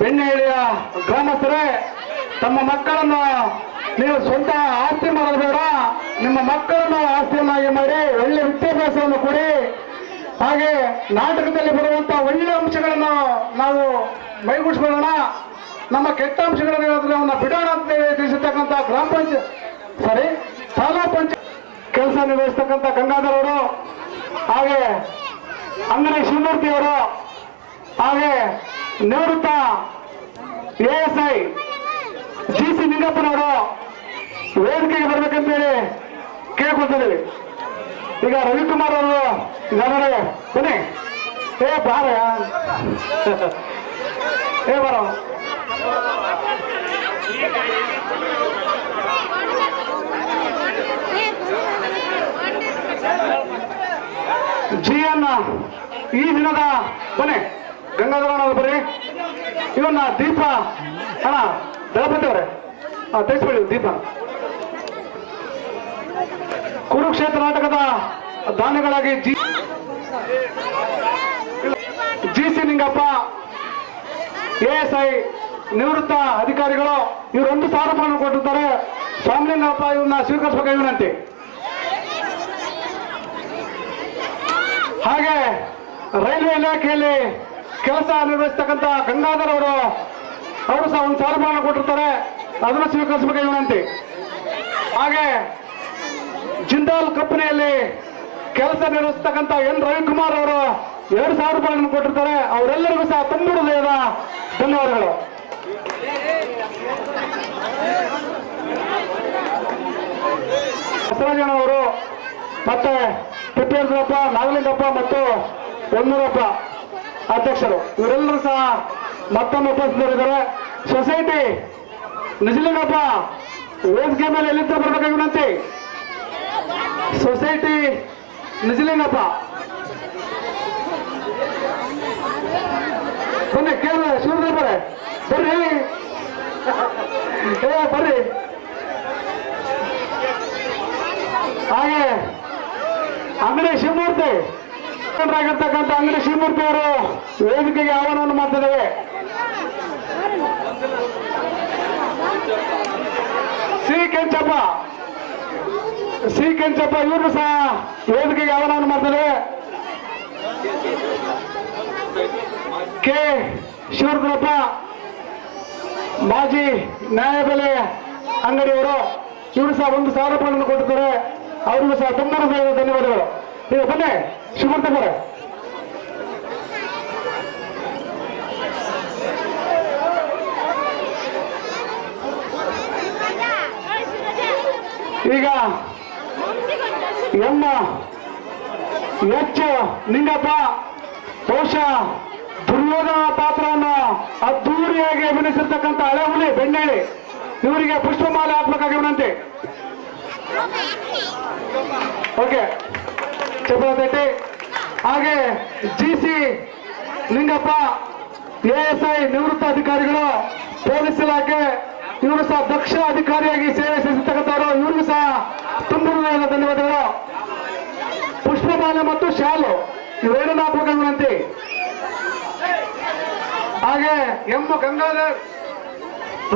ಬೆಣ್ಣೆಹಳ್ಳಿಯ ಗ್ರಾಮಸ್ಥರೇ, ತಮ್ಮ ಮಕ್ಕಳನ್ನು ನೀವು ಸ್ವಂತ ಆಸ್ತಿ ಮಾಡೋದು ಬೇಡ, ನಿಮ್ಮ ಮಕ್ಕಳನ್ನು ಆಸ್ತಿಯನ್ನಾಗಿ ಮಾಡಿ ಒಳ್ಳೆ ವಿದ್ಯಾಭ್ಯಾಸವನ್ನು ಕೊಡಿ. ಹಾಗೆ ನಾಟಕದಲ್ಲಿ ಬರುವಂತಹ ಒಳ್ಳೆ ಅಂಶಗಳನ್ನು ನಾವು ಮೈಗೂಡಿಸ್ಕೊಳ್ಳೋಣ, ನಮ್ಮ ಕೆಟ್ಟ ಅಂಶಗಳನ್ನು ಬಿಡೋಣ ಅಂತ ತಿಳಿಸತಕ್ಕಂಥ ಗ್ರಾಮ ಪಂಚಾಯತ್ ತಾಲೂಕು ಪಂಚಾಯತ್ ಕೆಲಸ ನಿರ್ವಹಿಸತಕ್ಕಂಥ ಗಂಗಾಧರ್ ಅವರು, ಹಾಗೆ ಅಂಗಡಿ ಶಿವಮೂರ್ತಿ ಅವರು, ಹಾಗೆ ನಿವೃತ್ತ ASI GC ನಿಂಗಪ್ಪನವರು ವೇದಿಕೆಗೆ ಬರ್ಬೇಕಂತೇಳಿ ಕೇಳ್ಕೊಳ್ತಿದ್ದೀವಿ. ಈಗ ರವಿಕುಮಾರ್ ಅವರು ಇದ್ದಾರೆ, ಬನ್ನಿ. ಬಾರ ಬರೋ GN ಈ ದಿನದ ಬನ್ನಿ ಗಂಗಾಧರ ಬರ್ರಿ. ಇವನ್ನ ದೀಪ ಅಣ್ಣ ದಳಪತಿ ಅವರೇ ತೆಗೆಸ್ಬೇಡಿ ದೀಪ. ಕುರುಕ್ಷೇತ್ರ ನಾಟಕದ ದಾನಿಗಳಾಗಿ GC ನಿಂಗಪ್ಪ ASI ನಿವೃತ್ತ ಅಧಿಕಾರಿಗಳು ಇವರು 1,000 ರೂಪಾಯಿ ಕೊಟ್ಟಿರ್ತಾರೆ. ಸ್ವಾಮಿಲಿಂಗಪ್ಪ ಇವನ್ನ ಸ್ವೀಕರಿಸಬೇಕು ವಿನಂತಿ. ಹಾಗೆ ರೈಲ್ವೆ ಇಲಾಖೆಯಲ್ಲಿ ಕೆಲಸ ನಿರ್ವಹಿಸತಕ್ಕಂಥ ಗಂಗಾಧರ್ ಅವರು ಸಹ 1,000 ರೂಪಾಯಿ ಕೊಟ್ಟಿರ್ತಾರೆ, ಅದನ್ನು ಸ್ವೀಕರಿಸಬೇಕು ವಿನಂತಿ. ಹಾಗೆ ಜಿಂದಾಲ್ ಕಂಪನಿಯಲ್ಲಿ ಕೆಲಸ ನಿರ್ವಹಿಸತಕ್ಕಂಥ N ರವಿಕುಮಾರ್ ಅವರು 2,000 ರೂಪಾಯಿಗಳನ್ನು ಕೊಟ್ಟಿರ್ತಾರೆ, ಅವರೆಲ್ಲರಿಗೂ ಸಹ ತುಂಬ ಹೃದಯದ ಧನ್ಯವಾದಗಳು. ಬಸವರಾಜಣ್ಣ ಅವರು ಮತ್ತೆ ತಿಪ್ಪೇಶ್ವರಪ್ಪ, ನಾಗಲಿಂಗಪ್ಪ ಮತ್ತು ಹೊನ್ನೂರಪ್ಪ ಅಧ್ಯಕ್ಷರು, ಇವರೆಲ್ಲರೂ ಸಹ ಮತ್ತೊಮ್ಮೆ ಉಪಸ್ಥಿತರಿದ್ದಾರೆ. ಸೊಸೈಟಿ ನಿಜಲಿಂಗಪ್ಪ ವೇದಿಕೆ ಮೇಲೆ ಎಲ್ಲಿಂದ ಬರ್ಬೇಕಾಗಿ ವಿನಂತಿ. ಸೊಸೈಟಿ ನಿಜಲಿಂಗಪ್ಪ ಬನ್ನಿ. ಕೇಳ ಶಿವರುದ್ರಪ್ಪ ಬರ್ರಿ, ಬರ್ರಿ. ಹಾಗೆ ಅಂಗಡಿ ಶಿವಮೂರ್ತಿ ಆಗಿರ್ತಕ್ಕಂಥ ಅಂಗಡಿ ಶಿವಮೂರ್ತಿ ಅವರು ವೇದಿಕೆಗೆ ಆಹ್ವಾನವನ್ನು ಮಾಡ್ತಿದ್ದೇವೆ. ಸಿ ಕೆಂಚಪ್ಪ ಇವರು ಸಹ ವೇದಿಕೆಗೆ ಆಹ್ವಾನವನ್ನು ಮಾಡ್ತಿದ್ದೇವೆ. ಕೆ ಶಿವರುದ್ರಪ್ಪ ಮಾಜಿ ನ್ಯಾಯಬೆಲೆ ಅಂಗಡಿಯವರು, ಇವರು ಸಹ 1,000 ರೂಪಾಯಿಗಳನ್ನು ಕೊಟ್ಟಿದ್ದಾರೆ, ಅವರಿಗೂ ಸಹ ತುಂಬ ಧನ್ಯವಾದಗಳು. ಈಗ ಬನ್ನಿ ಶಿವಮೂರ್ತಿ ಅವರೇ. ಈಗ H ನಿಂಗಪ್ಪ ಬಹುಶಃ ದುರ್ಯೋಧನ ಪಾತ್ರವನ್ನು ಅದ್ದೂರಿಯಾಗಿ ಅಭಿನಯಿಸಿರ್ತಕ್ಕಂಥ ಹಳೆ ಹುಲಿ ಬೆಣ್ಣೆಳಿ, ಇವರಿಗೆ ಪುಷ್ಪಮಾಲೆ ಹಾಕ್ಬೇಕಾಗಿ ವಿನಂತಿ. ಓಕೆ, ಚಪ್ರತಟ್ಟಿ. ಹಾಗೆ GC ನಿಂಗಪ್ಪ ASI ನಿವೃತ್ತ ಅಧಿಕಾರಿಗಳು, ಪೊಲೀಸ್ ಇಲಾಖೆ, ಇವರು ಸಹ ದಕ್ಷ ಅಧಿಕಾರಿಯಾಗಿ ಸೇವೆ ಸಲ್ಲಿಸತಕ್ಕಂಥವರು, ಇವರಿಗೂ ಸಹ ತುಂಬ ಧನ್ಯವಾದಗಳು. ಪುಷ್ಪಮಾಲೆ ಮತ್ತು ಶಾಲು ಇವೆರಡನ್ನು ಹಾಕಬೇಕಾಗಿ ವಿನಂತಿ. ಹಾಗೆ M ಗಂಗಾಧರ್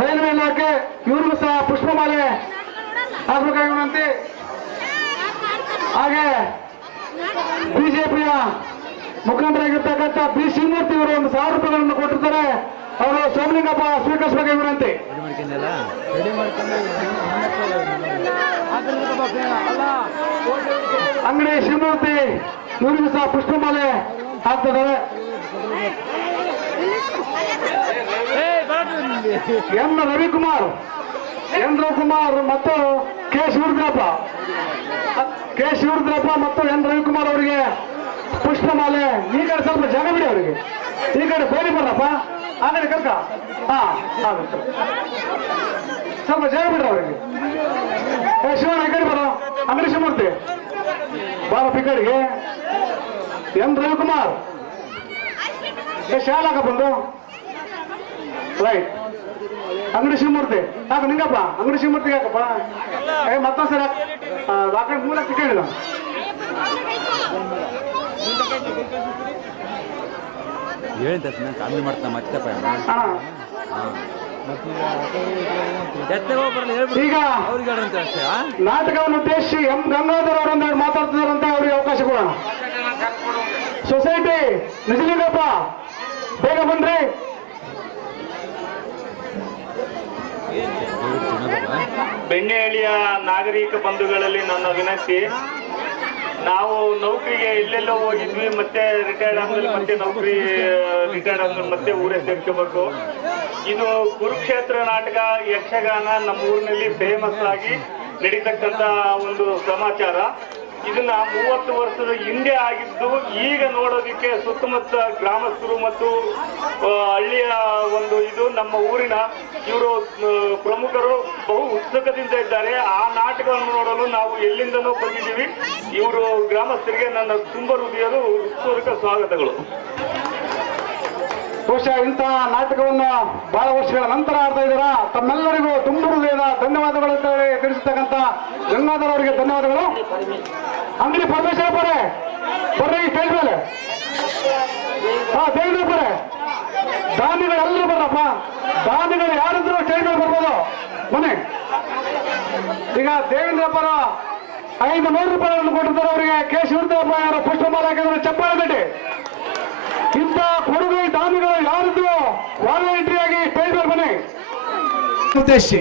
ರೈಲ್ವೆ ಇಲಾಖೆ, ಇವರಿಗೂ ಸಹ ಪುಷ್ಪಮಾಲೆ ಹಾಕಬೇಕಾಗಿ ವಿನಂತಿ. ಹಾಗೆ ಬಿಜೆಪಿಯ ಮುಖಂಡರಾಗಿರ್ತಕ್ಕಂಥ B ಶಿವಮೂರ್ತಿ ಅವರು 1,000 ರೂಪಾಯಿಗಳನ್ನು ಕೊಟ್ಟಿರ್ತಾರೆ, ಅವರು ಸೋಮಲಿಂಗಪ್ಪ ಸ್ವೀಕರಿಸಬೇಕಾಗಿ ವಿನಂತಿ. ಅಂಗಡಿ ಶಿವಮೂರ್ತಿ ಇವರಿಗೂ ಸಹ ಪುಷ್ಪಮಾಲೆ ಹಾಕ್ತಿದ್ದಾರೆ. N ರವಿಕುಮಾರ್ ಮತ್ತು ಕೆ ಶಿವರುದ್ರಪ್ಪ ಮತ್ತು N ರವಿಕುಮಾರ್ ಅವರಿಗೆ ಪುಷ್ಪಮಾಲೆ. ಈ ಕಡೆ ಸ್ವಲ್ಪ ಜಾಗ ಬಿಡಿ ಅವರಿಗೆ, ಈ ಕಡೆ ಗೋಲಿ ಬರ್ರಪ್ಪ, ಆ ಕಡೆ ಕರ್ಕ. ಆಗುತ್ತೆ, ಸ್ವಲ್ಪ ಜಾಗ ಬಿಡ್ರಿ ಅವರಿಗೆ. ಶಿವಣ್ಣ ಈ ಕಡೆ ಬರೋ, ಅಂಗಡಿ ಶಿವಮೂರ್ತಿ ಬಾರಪ್ಪ ಈ ಕಡೆಗೆ. N ರವಿಕುಮಾರ್ ಶಾಲ ಹಾಕ ಬಂದು ರೈಟ್. ಅಂಗಡಿ ಶಿವಮೂರ್ತಿ ಹಾಕ ನಿಂಗಪ್ಪ, ಅಂಗಡಿ ಶಿವಮೂರ್ತಿ ಹಾಕಪ್ಪ. ಮತ್ತೊಂದು ಸರಿ ಹಾಕೊಂಡು ಮೂಲಕ್ಕೆ ಕೇಳಿಲ್ಲ. ಹೇಳಿದ ತಕ್ಷಣ ಕಾಮಿಡಿ ಮಾಡ್ತಾ ಮತ್ತೆ ಈಗ ಅವ್ರಿಗೆ ಹೇಳ್ರಂತ ಅಷ್ಟೇ. ನಾಟಕವನ್ನು ಉದ್ದೇಶಿಸಿ ಎಂ ಗಂಗಾಧರ್ ಅವರೊಂದೆರಡು ಮಾತಾಡ್ತಿದಾರಂತೆ, ಅವರಿಗೆ ಅವಕಾಶ ಕೊಡೋಣ. ಸೊಸೈಟಿ ನಿಜಲಿಂಗಪ್ಪ ಬೇಗ ಬನ್ರಿ. ಬೆಣ್ಣೆಹಳ್ಳಿಯ ನಾಗರಿಕ ಬಂಧುಗಳಲ್ಲಿ ನನ್ನ ವಿನಂತಿ, ನಾವು ನೌಕರಿಗೆ ಎಲ್ಲೆಲ್ಲೋ ಹೋಗಿದ್ವಿ, ಮತ್ತೆ ರಿಟೈರ್ಡ್ ಆದ್ಮೇಲೆ ಮತ್ತೆ ನೌಕರಿ ರಿಟೈರ್ಡ್ ಆದ್ಮೇಲೆ ಮತ್ತೆ ಊರೇ ಸೇರ್ಕೋಬೇಕು. ಇದು ಕುರುಕ್ಷೇತ್ರ ನಾಟಕ ಯಕ್ಷಗಾನ ನಮ್ಮ ಊರಿನಲ್ಲಿ ಫೇಮಸ್ ಆಗಿ ನಡೀತಕ್ಕಂತ ಒಂದು ಸಮಾಚಾರ. ಇದನ್ನ 30 ವರ್ಷದ ಹಿಂದೆ ಆಗಿದ್ದು ಈಗ ನೋಡೋದಿಕ್ಕೆ ಸುತ್ತಮುತ್ತ ಗ್ರಾಮಸ್ಥರು ಮತ್ತು ಹಳ್ಳಿಯ ಒಂದು ಇದು ನಮ್ಮ ಊರಿನ ಇವರು ಪ್ರಮುಖರು ಬಹು ಉತ್ಸುಕದಿಂದ ಇದ್ದಾರೆ. ಆ ನಾಟಕವನ್ನು ನೋಡಲು ನಾವು ಎಲ್ಲಿಂದನೂ ಬಂದಿದ್ದೀವಿ. ಇವರು ಗ್ರಾಮಸ್ಥರಿಗೆ ನನ್ನ ತುಂಬ ಹೃದಯದ ಉತ್ಸುಕ ಸ್ವಾಗತಗಳು. ಬಹುಶಃ ಇಂತಹ ನಾಟಕವನ್ನ ಬಹಳ ವರ್ಷಗಳ ನಂತರ ಆಡ್ತಾ ಇದ್ದೀರಾ. ತಮ್ಮೆಲ್ಲರಿಗೂ ತುಂಬ ಹೃದಯದ ಧನ್ಯವಾದಗಳು ತಿಳಿಸತಕ್ಕಂತ ಗಂಗಾಧರ್ ಅವರಿಗೆ ಧನ್ಯವಾದಗಳು. ಅಂಗಡಿ ಪರಮೇಶ್ವರಪ್ಪರೇ ಬರ್ರಿ ಸ್ಟೇಜ್ ಮೇಲೆ. ದೇವೇಂದ್ರಪ್ಪರೇ, ದಾನಿಗಳು ಎಲ್ಲರೂ ಬರ್ರಪ್ಪ. ದಾನಿಗಳು ಯಾರಿದ್ರು ಸ್ಟೇಜ್ ಮೇಲೆ ಬರ್ಬೋದು ಬನ್ನಿ. ಈಗ ದೇವೇಂದ್ರಪ್ಪರ 500 ರೂಪಾಯಿಗಳನ್ನು ಕೊಟ್ಟಿದ್ದಾರೆ ಅವರಿಗೆ. ಕೆ ಶಿವರುದ್ರಪ್ಪ ಅವರ ಪುಷ್ಪಮಾಲ ಹಾಕಿದ್ರೆ ಚಪ್ಪಾಳೆ ತಟ್ಟಿ. ಇಂಥ ಕೊಡುಗೆ ದಾನಿಗಳು ಯಾರಿದ್ರು ವಾಲಂಟ್ರಿ ಆಗಿ ಸ್ಟೇಜ್ ಮೇಲೆ ಬನ್ನಿ. ಉದ್ದೇಶಿ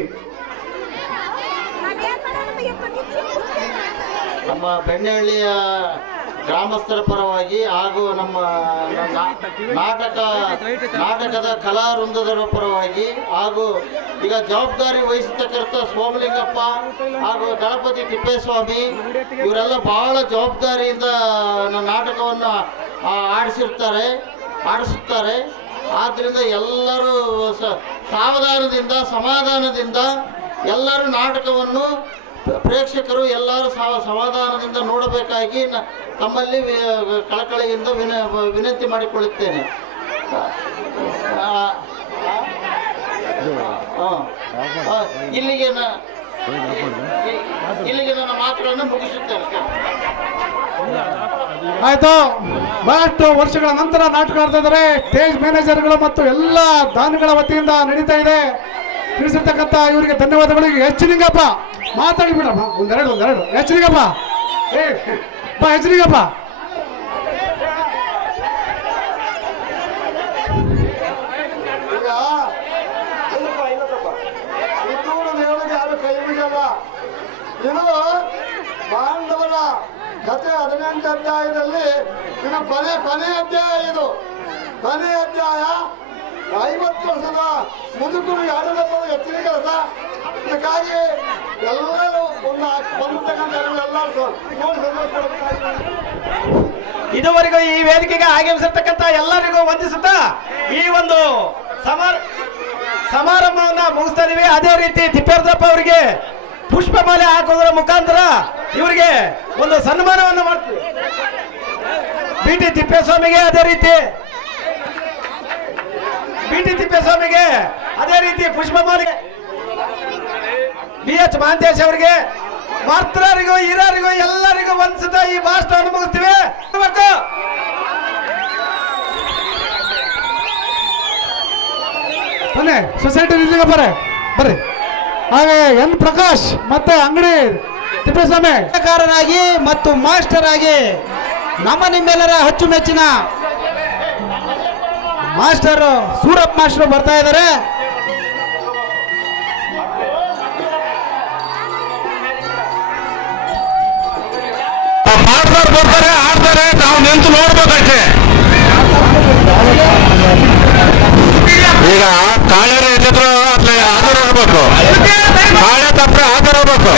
ನಮ್ಮ ಬೆಣ್ಣೆಹಳ್ಳಿಯ ಗ್ರಾಮಸ್ಥರ ಪರವಾಗಿ ಹಾಗೂ ನಮ್ಮ ನಾಟಕದ ಕಲಾವೃಂದದವರ ಪರವಾಗಿ ಹಾಗೂ ಈಗ ಜವಾಬ್ದಾರಿ ವಹಿಸತಕ್ಕಂಥ ಸೋಮಲಿಂಗಪ್ಪ ಹಾಗೂ ಗಣಪತಿ ತಿಪ್ಪೇಸ್ವಾಮಿ ಇವರೆಲ್ಲ ಬಹಳ ಜವಾಬ್ದಾರಿಯಿಂದ ನಾಟಕವನ್ನು ಆಡಿಸುತ್ತಾರೆ. ಆದ್ದರಿಂದ ಎಲ್ಲರೂ ಸಾವಧಾನದಿಂದ ಸಮಾಧಾನದಿಂದ ಎಲ್ಲರೂ ನಾಟಕವನ್ನು ಪ್ರೇಕ್ಷಕರು ಎಲ್ಲರೂ ಸಮಾಧಾನದಿಂದ ನೋಡಬೇಕಾಗಿ ತಮ್ಮಲ್ಲಿ ಕಳಕಳಿಯಿಂದ ವಿನಂತಿ ಮಾಡಿಕೊಳ್ಳುತ್ತೇನೆ. ಇಲ್ಲಿಗೆ ನನ್ನ ಮಾತುಗಳನ್ನು ಮುಗಿಸುತ್ತೇನೆ. ಆಯ್ತು. ಬಹಳಷ್ಟು ವರ್ಷಗಳ ನಂತರ ನಾಟಕ ಆಡ್ತಾ ಇದ್ದಾರೆ. ಸ್ಟೇಜ್ ಮ್ಯಾನೇಜರ್ಗಳು ಮತ್ತು ಎಲ್ಲ ದಾನಿಗಳ ವತಿಯಿಂದ ನಡೀತಾ ಇದೆ. ತಿಳಿಸಿರ್ತಕ್ಕಂಥ ಇವರಿಗೆ ಧನ್ಯವಾದಗಳು. ಈಗ ಎಚ್ ನಿಂಗಪ್ಪ ಮಾತಾಡಿ ಬಿಡಮ್ಮ. ಒಂದೆರಡು ಎಚ್ ನಿಂಗಪ್ಪ, ಎಚ್ ನಿಂಗಪ್ಪ. ಯಾರು ಕೈ ಬಿಡಲ್ಲ. ಇದು ಪಾಂಡವರ ಕಥೆ 18 ಅಧ್ಯಾಯದಲ್ಲಿ ಇದು ಕೊನೆ ಅಧ್ಯಾಯ. ಇದು ಕೊನೆ ಅಧ್ಯಾಯ. 50 ವರ್ಷದ ಮುದುಕರು ಯಾರೆಲ್ಲ ಹೆಚ್ಚಿನ ಕೆಲಸ. ಇದಕ್ಕಾಗಿ ಎಲ್ಲರೂ ಇದುವರೆಗೂ ಈ ವೇದಿಕೆಗೆ ಆಗಮಿಸಿರ್ತಕ್ಕಂಥ ಎಲ್ಲರಿಗೂ ವಂದಿಸುತ್ತಾ ಈ ಒಂದು ಸಮಾರಂಭವನ್ನ ಮುಗಿಸ್ತಾ ಇದೀವಿ. ಅದೇ ರೀತಿ ತಿಪ್ಪೇರುದ್ರಪ್ಪ ಅವರಿಗೆ ಪುಷ್ಪಮಾಲೆ ಹಾಕೋದ್ರ ಮುಖಾಂತರ ಇವರಿಗೆ ಒಂದು ಸನ್ಮಾನವನ್ನು ಮಾಡ್ತೀವಿ. ಬಿ.ಟಿ. ತಿಪ್ಪೇಸ್ವಾಮಿಗೆ ಅದೇ ರೀತಿ ಪುಷ್ಪಮಾಲೆ, ಬಿ.ಎಚ್. ಮಹಾಂತೇಶ್ ಅವರಿಗೆ, ಮಾತ್ರರಿಗೂ ಹಿರಿಯರಿಗೂ ಎಲ್ಲರಿಗೂ ವಂದಿಸುತ್ತಾ ಈ ಭಾಷಣವನ್ನು ಮುಗಿಸ್ತೀವಿ. ಬನ್ನಿ ಸೊಸೈಟಿ ನಿಲ್ಲಿಗೆ ಬರ್ರಿ. ಹಾಗೆ ಎನ್ ಪ್ರಕಾಶ್ ಮತ್ತೆ ಅಂಗಡಿ ತಿಪ್ಪೇಸ್ವಾಮಿ ಕಾರನಾಗಿ ಮತ್ತು ಮಾಸ್ಟರ್ ಆಗಿ ನಿಮ್ಮೆಲ್ಲರ ಅಚ್ಚುಮೆಚ್ಚಿನ ಮಾಸ್ಟರ್ ಸೂರಪ್ಪ ಮಾಸ್ಟರ್ ಬರ್ತಾ ಇದ್ದಾರೆ. ಮಾಸ್ಟರ್ ಬರ್ತಾರೆ, ಆಡ್ತಾರೆ, ನಾವು ನಿಂತು ನೋಡ್ಬೇಕಷ್ಟೇ. ಈಗ ಕಾಳರ ಎತ್ತಿದ್ರು ಅತ್ಲ ಆಧಾರ ಇರ್ಬೇಕು, ಕಾಳೆ ತಪ್ಪರೆ ಆಧಾರ ಇರ್ಬೇಕು.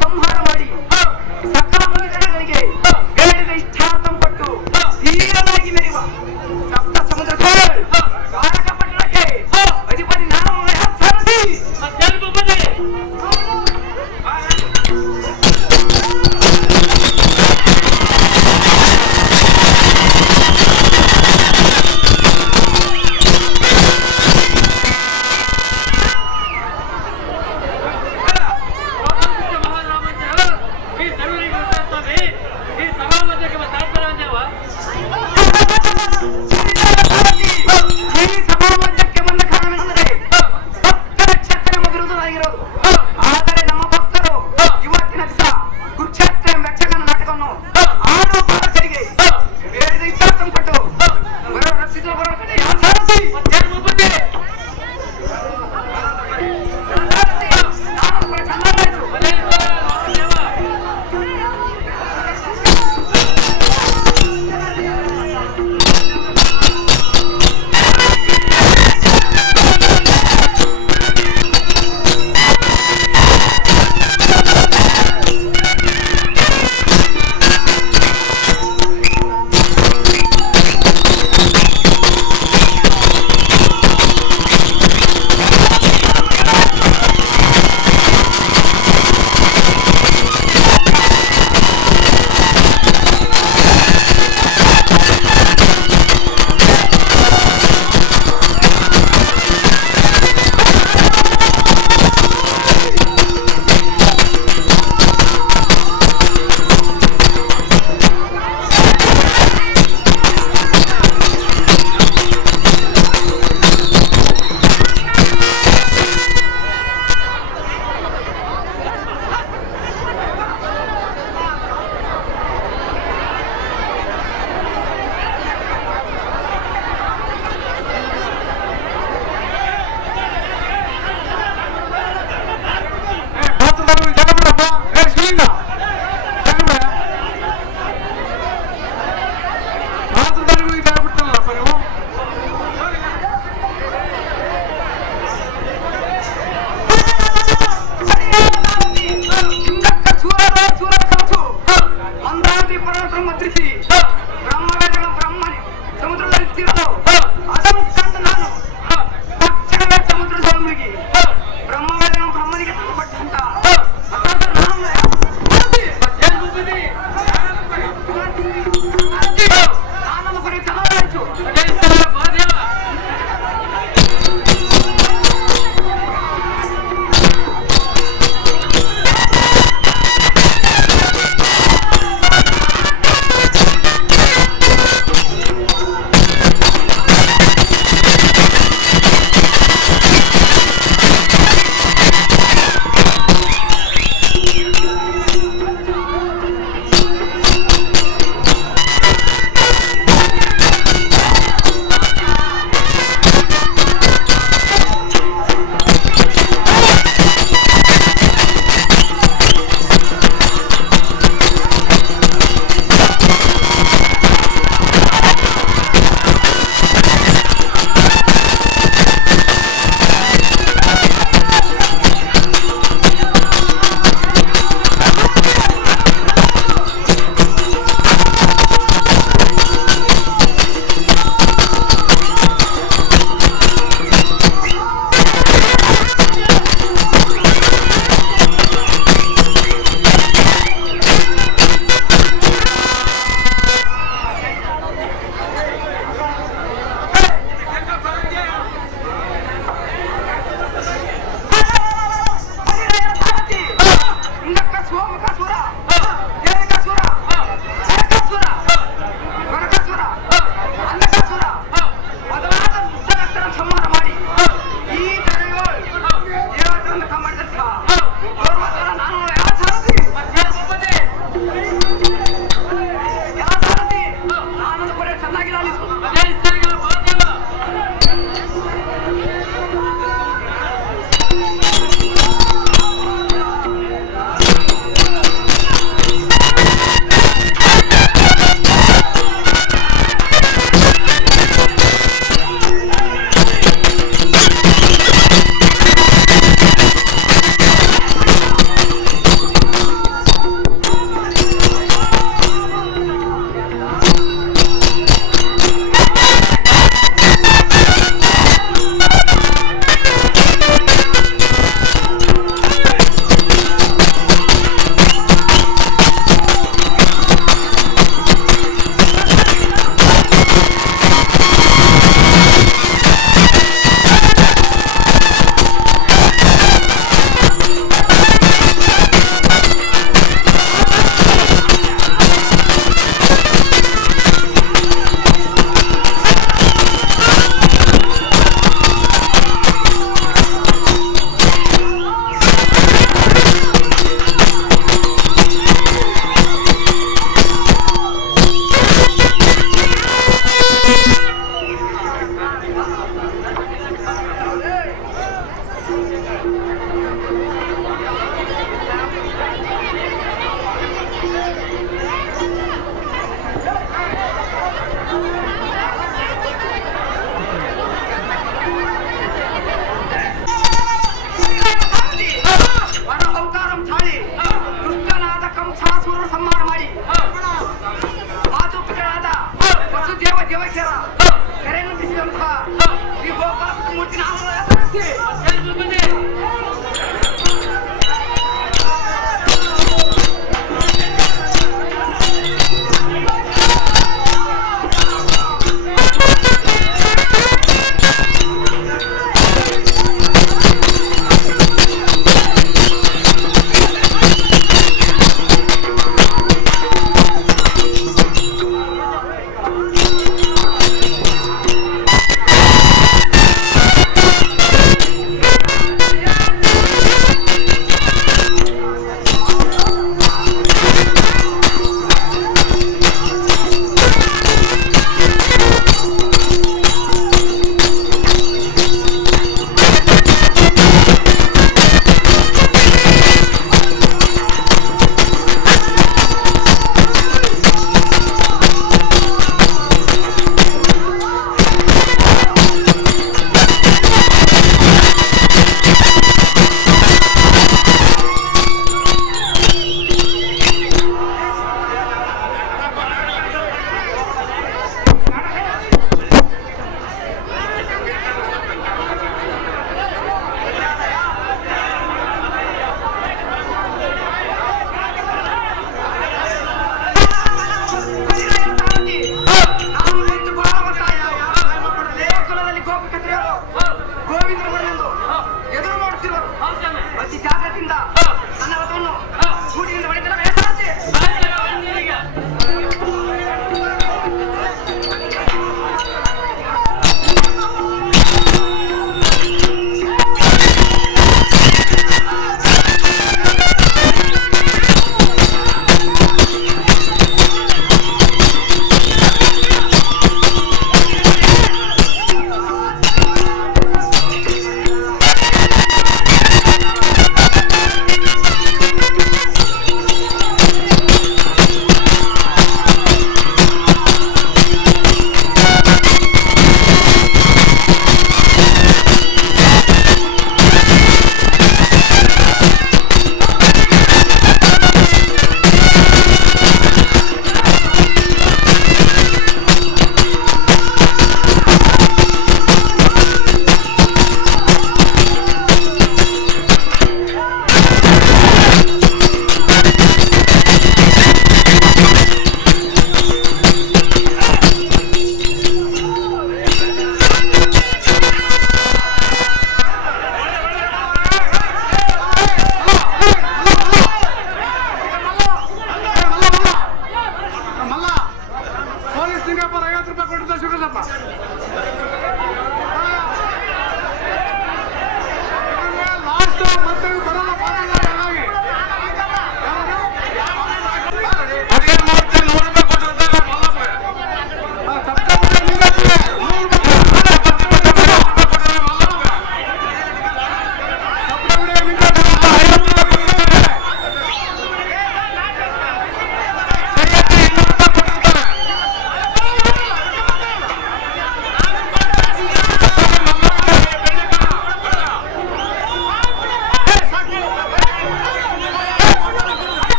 ಸಂಹಾರ ಮಾಡಿ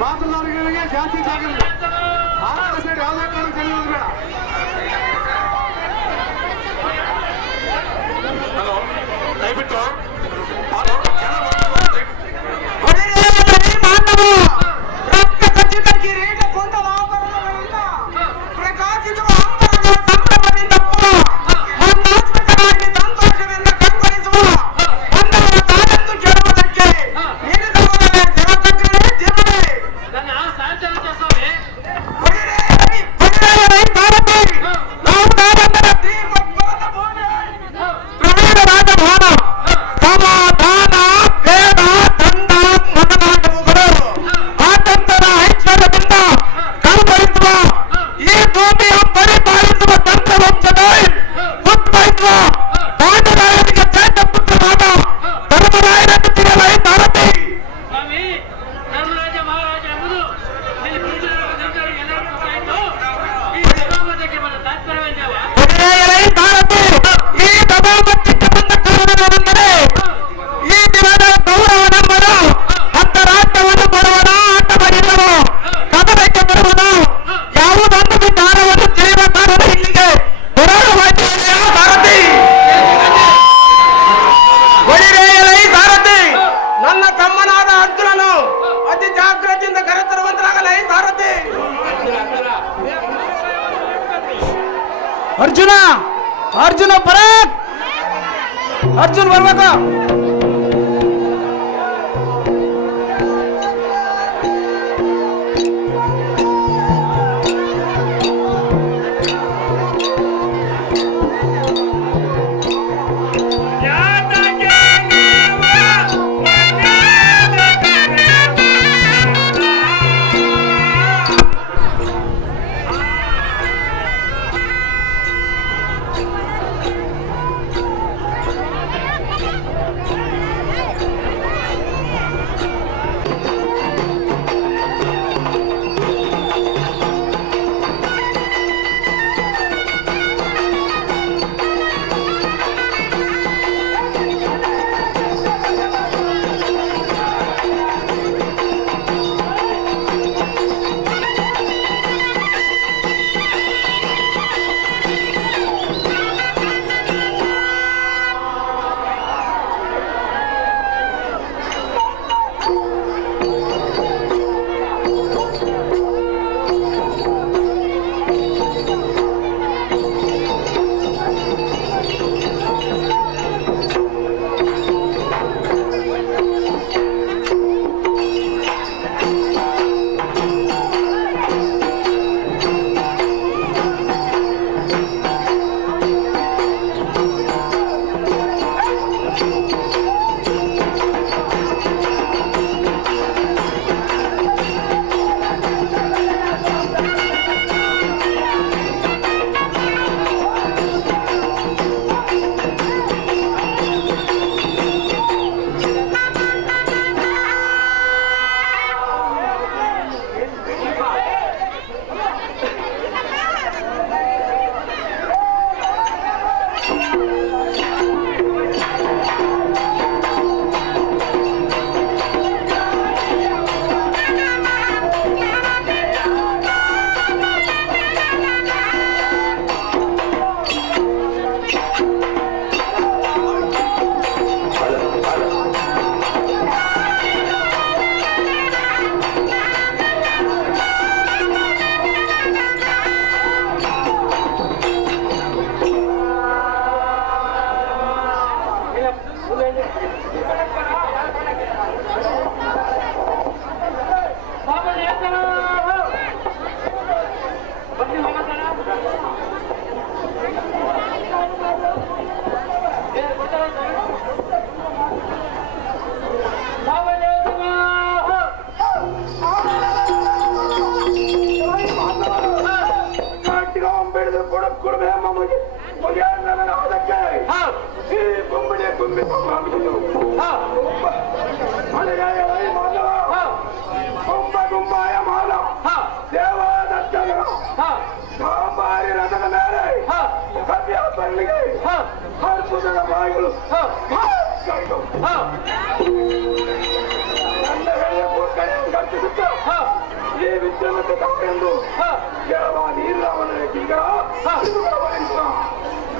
ಬಾತ್ರೂಮ್ಗಳಿಗೆ ಜಾಸ್ತಿ ಜಾಗ ಇಲ್ಲ. ಆರಾಮ ಸೈಡ್ ಯಾವುದೇ ಕಾರಣ ಕಲಿಯೋದು ಬೇಡ. ಹಲೋ, ದಯವಿಟ್ಟು ಸಮಾಧಾನ ಬೇಡ ತಂಡ ಮನನಾಡುವುಗಳು ಆತಂತರ ಅರ್ಜುನ ಅರ್ಜುನ ಪರಾಕ್ ಅರ್ಜುನ್ ಬರ್ಬೇಕು.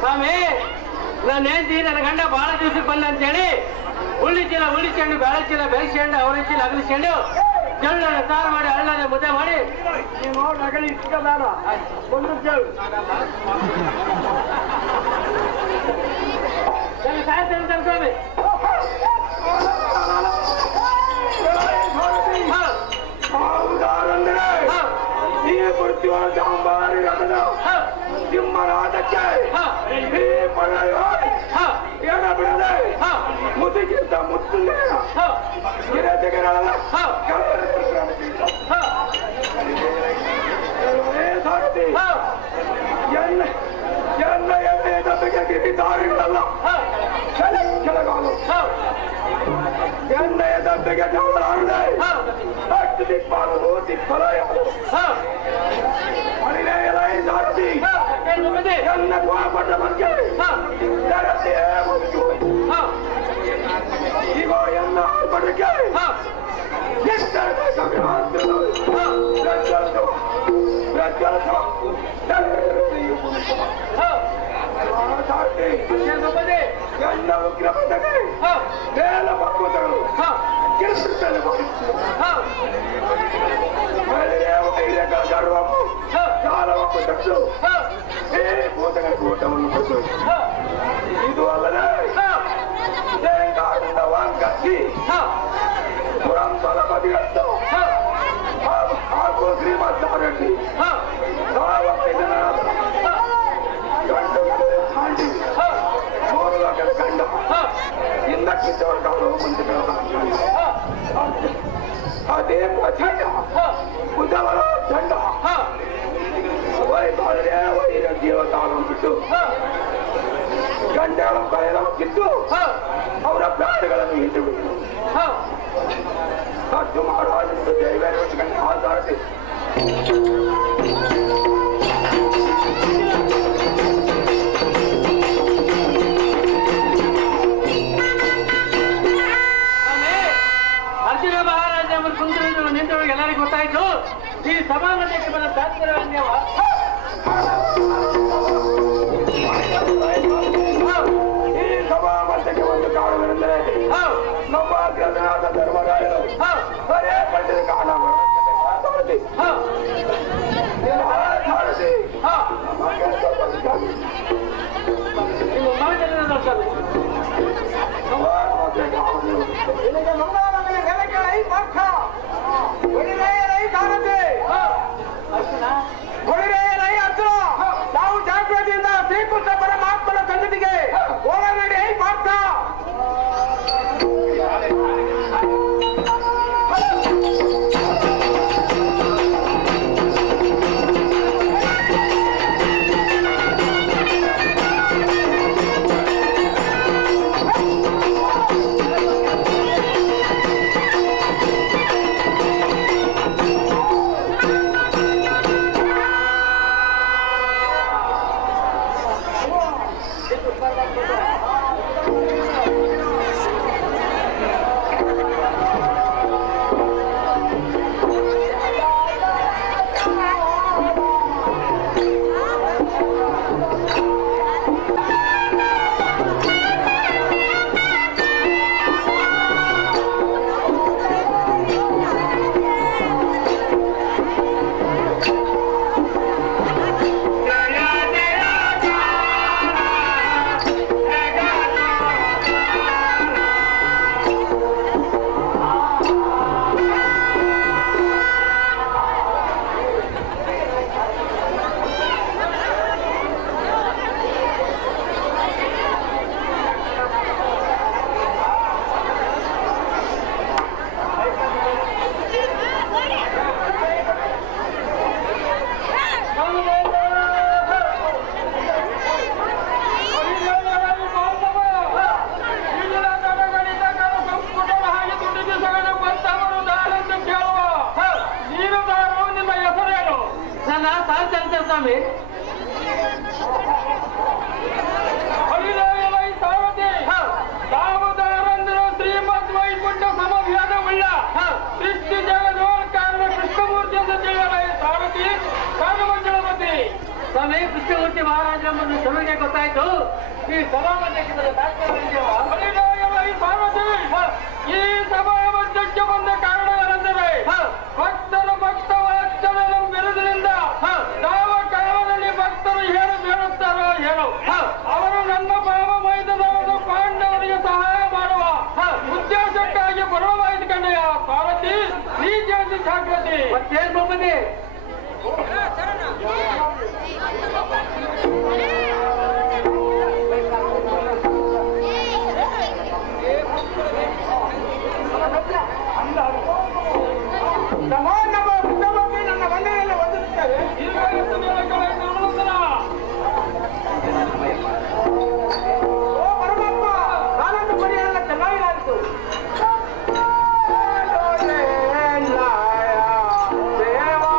ಸ್ವಾಮಿ, ನಾನು ಹೇಳ್ತಿ ನನ್ನ ಗಂಡ ಬಹಳ ದಿವಸಕ್ಕೆ ಬಂದ ಅಂತೇಳಿ ಉಳ್ಳಿಚೀಲ ಉಳ್ಳಿಸ್ಕೊಂಡು ಬೆಳಚೀಲ ಬೆಳೆಸ್ಕೊಂಡು ಅವ್ರ ಚೀಲ ಅಗಲಿಸ್ಕೊಂಡು ಜಳ್ಳನ ಸಾರು ಮಾಡಿ ಹಳ್ಳನ ಮುದ್ದೆ ಮಾಡಿ ನೀವು ನಗಲಿ ಇಟ್ಕೋಬೇಡ ಒಂದು ಕೇಳು ಸಾಯ್ತಂತ ಸ್ವಾಮಿ. ಸಿಂಹರಾಜಕ್ಕೆ ಏನ ಬಿಡದೆ ಮುದುಗಿಂತ ಮುತ್ತು ಸಾರಥಿ ಎನ್ನ ಎಣ್ಣೆ ದಬ್ಬೆಗೆ ಗಿರಿದಾರಿಗಳಲ್ಲ ಕೆಳಗಾಲು ಎಣ್ಣೆಯ ದಬ್ಬೆಗೆ ಜಾಲಾಡದೆ ಅಷ್ಟು ದಿಕ್ಪಾಲದು ದಿಕ್ಫಲ ಯಾವುದು ಮಣಿನೆಯಲ ಸಾರಥಿ ಎನ್ನ ಕೋಪಟ್ಟ ಬಗ್ಗೆ ಜಗತ್ತಿಯೇ ಮುಚ್ಚು ಈಗ ಎನ್ನ ಆರ್ಭಟಕ್ಕೆ ಎನ್ನ ಉಗ್ರಪದಗೆ ಮೇಲ ಪರ್ವತಗಳು ಕಿರುಸುತ್ತಲೇ ಕಾಲವನ್ನು ತಟ್ಟು ಈ ಭೂತಗಳ ಕಾಲದಲ್ಲಿ ಮೂರು ಲೋಕದ ಕಂಡ ಹಿಂದಕ್ಕಿದ್ದವರ ಕಾಲು ಮುಂದೆ ಅದೇ ಪ್ರಚಂಡ ಉದ್ದವರ ಚಂಡ ವೈಪಾಲನೆ ವೈರ ದೇವತಾನು ಬಿಟ್ಟು ಗಂಡಗಳ ಬಯಲು ಕಿತ್ತು ಅವರ ಪ್ರಾಣಗಳನ್ನು ಹಿಂದೆ ಬಿಟ್ಟು ಖರ್ಚು ಮಾಡುವ ದೇವೇಶ್ವರ ಆಧಾರಿಸಿ ಅರ್ಜುನ ಮಹಾರಾಜ ಅವರು ಕುಂತಿರುವುದು ನಿಂತವರಿಗೆ ಎಲ್ಲರಿಗೂ ಗೊತ್ತಾಯ್ತು. ಈ ಸಭಾಮಂದಿರಕ್ಕೆ ಬಂದ ತಾತ್ಪರ್ಯವೇನ್ಯವ? ಈ ಸಭಾಮಂದಿರಕ್ಕೆ ಒಂದು ಕಾರಣವೆಂದರೆ ನಮ್ಮ ಅಗ್ರಜನಾದ ಧರ್ಮರಾಯರು ಬರೇ ಪಂಡಿತ ಕಾಲ ನಿಮ್ಮ ಮಾತನ್ನು ನೋಡ್ತಾರೆ. ನಾವು ಜಾಗೃತಿಯಿಂದ ಶ್ರೀಕೃಷ್ಣ ಪರಮಾತ್ಮನ ಸನ್ನಿಧಿಗೆ ಹೋರಾಡಿ ಪಾರ್ಥ ಸ್ವಾಮಿ. ಶ್ರೀಮದ್ ವೈಕುಂಠ ಸಮಭೇದವುಳ್ಳ ಸೃಷ್ಟಿ ಜಗದೋಲ್ಕಾರಣ ಕೃಷ್ಣಮೂರ್ತಿ ಎಂದು ತಿಳಿಯಲ ಸಾರಥಿ ಕಾರಣಮಂಜಳಪತಿ. ಸ್ವಾಮಿ, ಕೃಷ್ಣಮೂರ್ತಿ ಮಹಾರಾಜರನ್ನು ತಮಗೆ ಗೊತ್ತಾಯ್ತು. ಈ ಸಭಾಮಂದಿರಕ್ಕೆ ಪಾರ್ವತಿ, ಈ ಸಭಾಮಂದಿರಕ್ಕೆ ಬಂದ ಕಾರಣವೇನೆಂದರೆ ಭಕ್ತರ ಭಕ್ತವಾತ್ಸಲ್ಯದ ಬಿರುದಿನಿಂದ ಯಾವ ಕಾಲದಲ್ಲಿ ಭಕ್ತರು ಏನು ಬೇಡುತ್ತಾರೋ ಏನೋ ಅವರು ನನ್ನ ಭಾವ ಮೈದಾನವನ್ನು ಪಾಂಡವರಿಗೆ ಸಹಾಯ ಮಾಡುವ ಉದ್ದೇಶಕ್ಕಾಗಿ ಬರುವಾಯಿತು ಕಣ್ಣಯ್ಯ. ಪಾರ್ವತಿ, ಈ ಜಾತಿ ಜಾಗೃತಿ ಮತ್ತೇನ್ ಬಂಬದೆ ನನ್ನ ಮನೆಯಲ್ಲಿ ಹೊಂದಿರುತ್ತೇವೆ. ಓ ಪರಮಾತ್ಮ, ನಾನೊಂದು ಪರಿಹಾರ ಚೆನ್ನಾಗಿಲಾಯಿತು. ದೇವಾ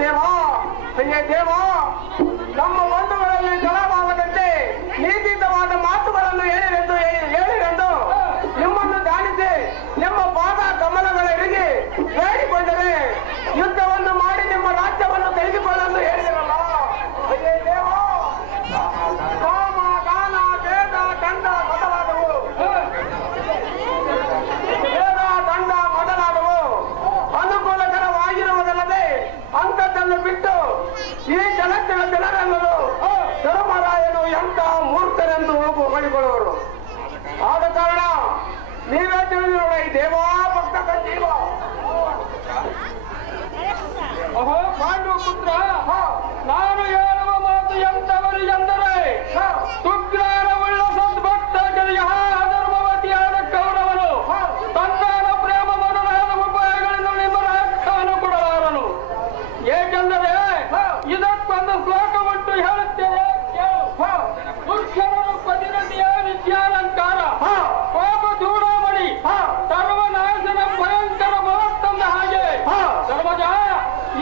ದೇವ ಅಯ್ಯೇ ದೇವ, ನಮ್ಮ ಬಂಧುಗಳಲ್ಲಿ ಜಲಭಾವದಂತೆ ನೀತಿಯುತವಾದ ಮಾತುಗಳನ್ನು ಹೇಳಿರೆಂದು ನಿಮ್ಮನ್ನು ಧ್ಯಾನಿಸಿ ನಿಮ್ಮ ಪಾದ ಕಮಲಗಳ ಹಿಡಿದು ಬೇಡಿಕೊಂಡರೆ ಯುದ್ಧವನ್ನು ಮಾಡಿ ನಿಮ್ಮ ರಾಜ್ಯವನ್ನು ತೆಗೆದುಕೊಳ್ಳಲು ಹೇಳಿರಲ್ಲ. ಅಯ್ಯೇ ದೇವ, ಕಾಮ ಗಾನ ಭೇದ ದಂಡ ಮೊದಲಾದವು ಅನುಕೂಲಕರವಾಗಿರುವುದಲ್ಲದೆ ಅಂಥದ್ದನ್ನು ಬಿಟ್ಟು ಈ ಜಗತ್ತಿನ ಜನರನ್ನು ಧರ್ಮರಾಯನು ಎಂತ ಮೂರ್ಖರೆಂದು ಹೊಗಳಿಕೊಳ್ಳುವರು. ಆದ ಕಾರಣ ನೀವೇ ತಿಳಿದಿರೋಣ, ಈ ದೇವಾ ಭಕ್ತ ಜೀವ. ಅಹೋ ಪಾಂಡು ಪುತ್ರ, ನಾನು ಹೇಳುವ ಮಾತು ಎಂತವರಿಗೆಂದರೆ ಸುಜ್ಞಾನವುಳ್ಳ ಸದ್ಭಕ್ತರಿಗೆ ಅಧರ್ಮವತಿಯಾದ ಕೌರವನು ಸಂತಾನ ಪ್ರೇಮ ಮೊದಲಾದ ಉಪಾಯಗಳಿಂದ ನಿಮ್ಮ ರಾಜ್ಯವನ್ನು ಕೊಡಲಾರನು. ಏಕೆಂದರೆ ಇದಕ್ಕೊಂದು ಶ್ಲೋಕ ಉಂಟು, ಹೇಳುತ್ತೇನೆ ದುರ್ಜನರು ಪದಿನದಿಯ ವಿದ್ಯಾಲಂಕಾರ ಕೋಪ ಚೂಡಾಮಣಿ ಸರ್ವನಾಶನ ಭಯಂಕರ ಮಹತ್ತಂದ ಹಾಗೆ ಧರ್ಮಜ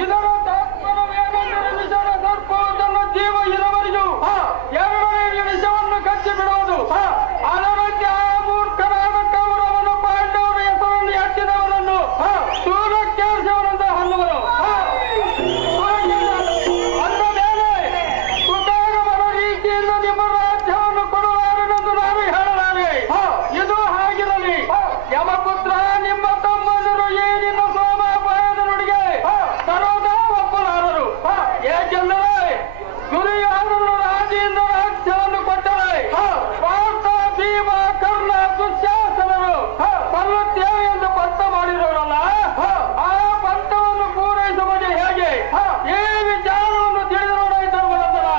ಇದರ ತಾತ್ಪರ್ಯವೇನೆಂದರೆ ವಿಷದ ಸರ್ಪವು ತನ್ನ ಜೀವ ಇರುವವರೆಗೂ ಎರಡನೇ ವಿಷವನ್ನು ಕಚ್ಚಿ ಬಿಡುವುದು. ಅದರಂತೆ ಆ ಮೂರ್ಖರಾದ ಕೌರವನು ಪಾಂಡವರ ಹೆಸರನ್ನು ಎತ್ತಿದವರನ್ನು ಸೂರ್ಯಕೇಶವನೆಂದು ಅನ್ನುವರು. ಅಂದ ಮೇಲೆ ಸುಖಾಗಮನ ರೀತಿಯಿಂದ ನಿಮ್ಮ ರಾಜ್ಯವನ್ನು ಕೊಡುವಾರೆಂದು ನಾನು ಹೇಳಲಾರೆ. ಇದು ಹಾಗಿರಲಿ. ಯಮಪುತ್ರ, ನಿಮ್ಮ ತಮ್ಮಂದಿರು ಈ ನಿನ್ನ ಸೋಮಾಪಾಯದ ನುಡಿಗೆ ಸರ್ವದಾ ಒಪ್ಪಲಾರರು. ಏಕೆಂದರೆ ದುರ್ಯೋಧನನು ರಾಜಿಯಿಂದ ರಾಜ್ಯವನ್ನು ಕೊಟ್ಟರೆ ಪಾರ್ಥ, ಭೀಮ, ಕರ್ಣ, ದುಶ್ಯಾಸನರು ಬರುತ್ತೇವೆ ಎಂದು ಪಂಥ ಮಾಡಿರೋರಲ್ಲ, ಆ ಪಂಥವನ್ನು ಪೂರೈಸುವುದು ಹೇಗೆ? ಈ ವಿಚಾರವನ್ನು ತಿಳಿದು ಧರ್ಮನಂದನ.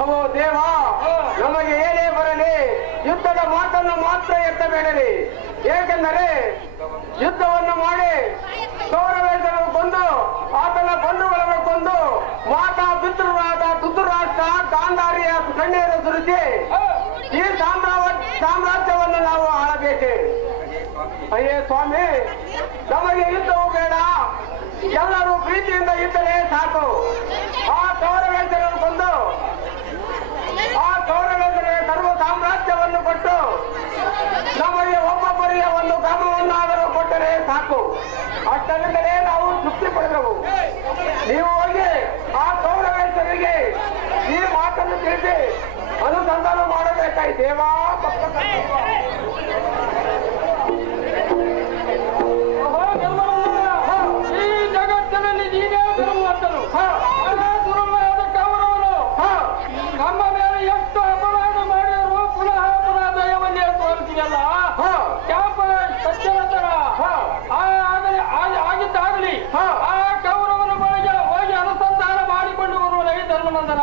ಅವೋ ದೇವ, ನಮಗೆ ಏನೇ ಬರಲಿ ಯುದ್ಧದ ಮಾತನ್ನು ಮಾತ್ರ ಎತ್ತಬೇಡರಿ. ಏಕೆಂದರೆ ಯುದ್ಧವನ್ನು ಮಾಡಿ ಕೌರವೇಂದ್ರನು ಕೊಂದು ಆತನ ಬಂಧುಗಳನ್ನು ಕೊಂದು ಮಾತಾ ಪಿತೃರಾದ ಧೃತರಾಷ್ಟ್ರ ಗಾಂಧಾರಿಯ ಕಣ್ಣೀರು ಸುರಿಸಿ ಈ ಸಾಮ್ರಾಜ್ಯವನ್ನು ನಾವು ಆಳಬೇಕು. ಅಯ್ಯೇ ಸ್ವಾಮಿ, ನಮಗೆ ಯುದ್ಧವು ಬೇಡ, ಎಲ್ಲರೂ ಪ್ರೀತಿಯಿಂದ ಇದ್ದರೆ ಸಾಕು. ಆ ಕೌರವೇಂದ್ರನು ಕೊಂದು ಆ ಕೌರವೇಂದ್ರನಿಗೆ ಸರ್ವ ಸಾಮ್ರಾಜ್ಯವನ್ನು ಕೊಟ್ಟು ನಮಗೆ ಒಬ್ಬೊಬ್ಬರಿಗೆ ಒಂದು ಗ್ರಾಮವನ್ನಾದರೂ ಕೊಟ್ಟರೆ ಸಾಕು. ಅಷ್ಟರಿಂದಲೇ ನಾವು ತೃಪ್ತಿ ಪಡೆದೆವು. ನೀವು ಹೋಗಿ ಆ ಕೌರವೇಂದ್ರನಿಗೆ ಈ ಮಾತನ್ನು ತಿಳಿಸಿ ಅನುಸಂಧಾನ ಮಾಡಬೇಕಾയി ದೇವಾ ಭಕ್ತ. ಈ ಜಗತ್ತಿನಲ್ಲಿ ನೀನೇ ದುರ್ವಾದನು. ದುರ್ವಾದ ಕೌರವನು ನಮ್ಮ ಮೇಲೆ ಎಷ್ಟು ಅಪರಾಧ ಮಾಡಿದರೂ ಪುನಃ ಅಪರಾಧವನ್ನೇ ತೋರಿಸಿದಲ್ಲ. ಸತ್ಯವತರ ಆಗಿದ್ದಾಗಲಿ ಆ ಕೌರವನ ಬಳಿಗೆ ಹೋಗಿ ಅನುಸಂಧಾನ ಮಾಡಿಕೊಂಡು ಬರುವುದೇ ಧರ್ಮನಂದನ.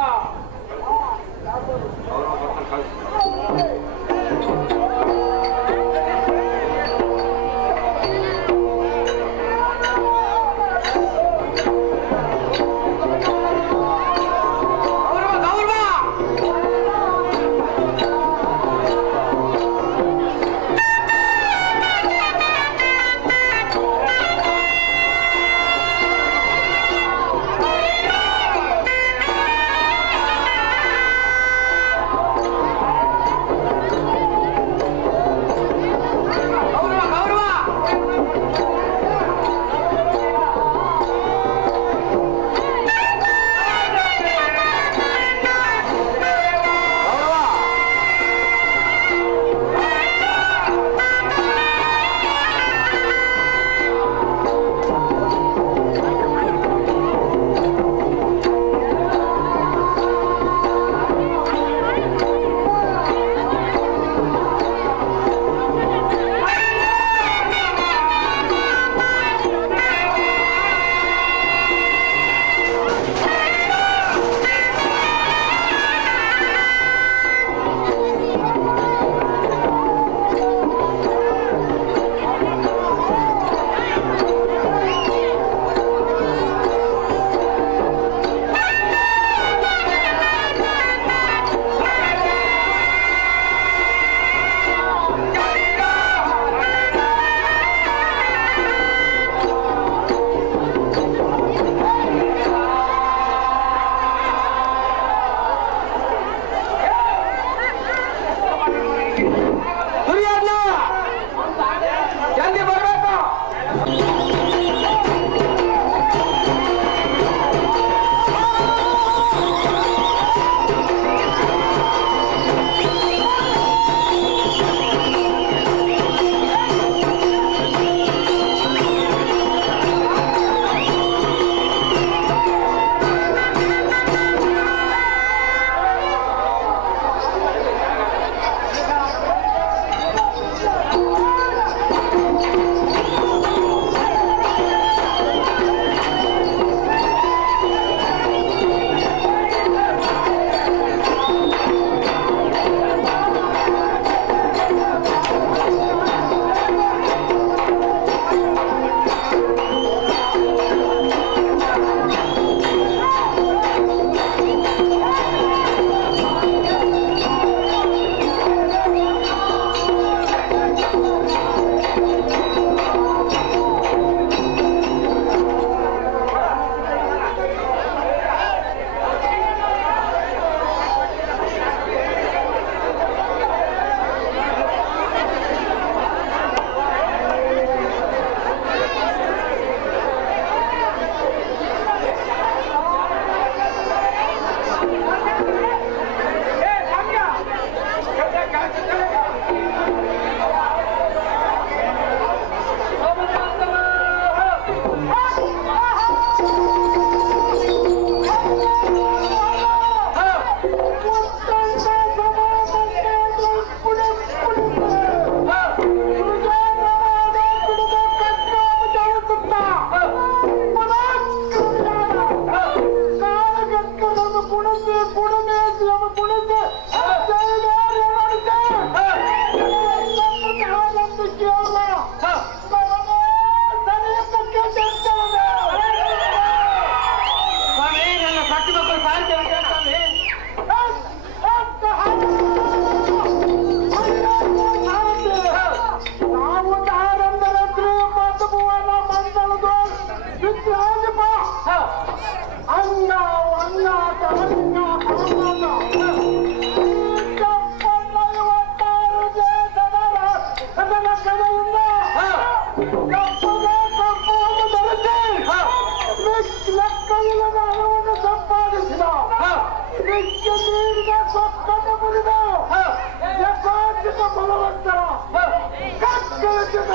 ಮಕ್ಕಳಿಗೆ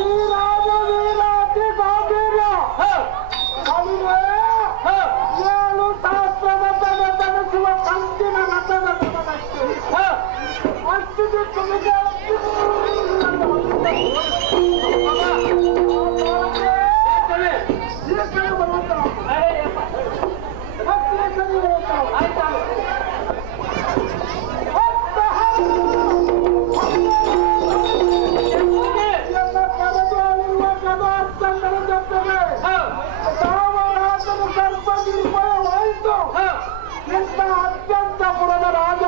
ಈ ರಾಜ ವೀರಾತಿ ಗಾಂಭೀರ್ಯ ಕಲಿವೆ ಏಳು ಶಾಸ್ತ್ರದ ತನಸುವ ಕಂಚಿನ ರಥದ ಅಷ್ಟು ದಿಕ್ಕುಗೆ ಇಂಥ ಅತ್ಯಂತ ಪುರದ ರಾಜ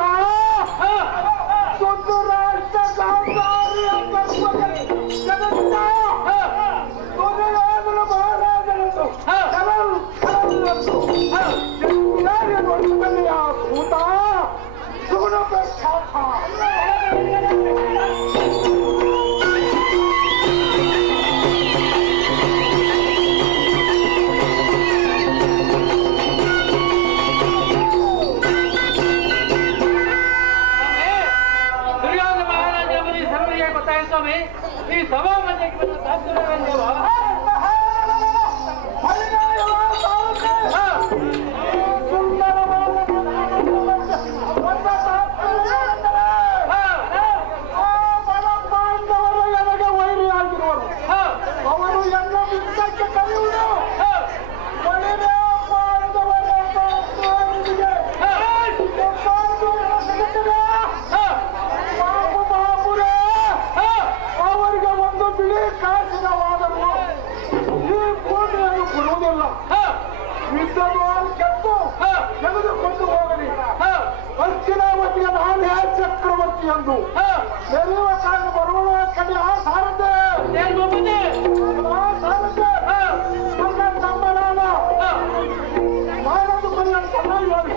ಒಂದು ರಾಷ್ಟ್ರ ಗಾಂಧಾರಿಯ ಮಹಾರಾಜರನ್ನು ಭೂತ ಸುಗುಣ ಪ್ರಖ್ಯಾತ ಸ್ವಾಮಿ ಈ ಸಭಾ ಮಧ್ಯಕ್ಕೆ ಬಂದ ಶಾಸ್ತ್ರವೇನೆಂದೇವ ನನಗೆ ವೈರಿಯಾಗಿರುವರು ಅವರು ಎಲ್ಲ ಯುದ್ಧಕ್ಕೆ ಕರೆಯುವುದು ಅವರಿಗೆ ಒಂದು ಬಿಳಿ ಕಾಸಿನವಾದರೂ ಈ ಭೂಮಿಯನ್ನು ಕೊಡುವುದಿಲ್ಲ. ಯುದ್ಧವನ್ನು ಕೆತ್ತು ತೆಗೆದುಕೊಂಡು ಹೋಗಲಿ. ಹಸ್ತಿನಾವತಿಯ ನಾನೇ ಚಕ್ರವರ್ತಿ ಎಂದು ಎಲ್ಲಿರುವ ಕಾರಣ ಬರುವ ಕಡೆ ಆ ಸಾರದೆ ತಮ್ಮನಾದ ಮಾಡೋದು ಪರ್ಯಂತ ನೋಡಿ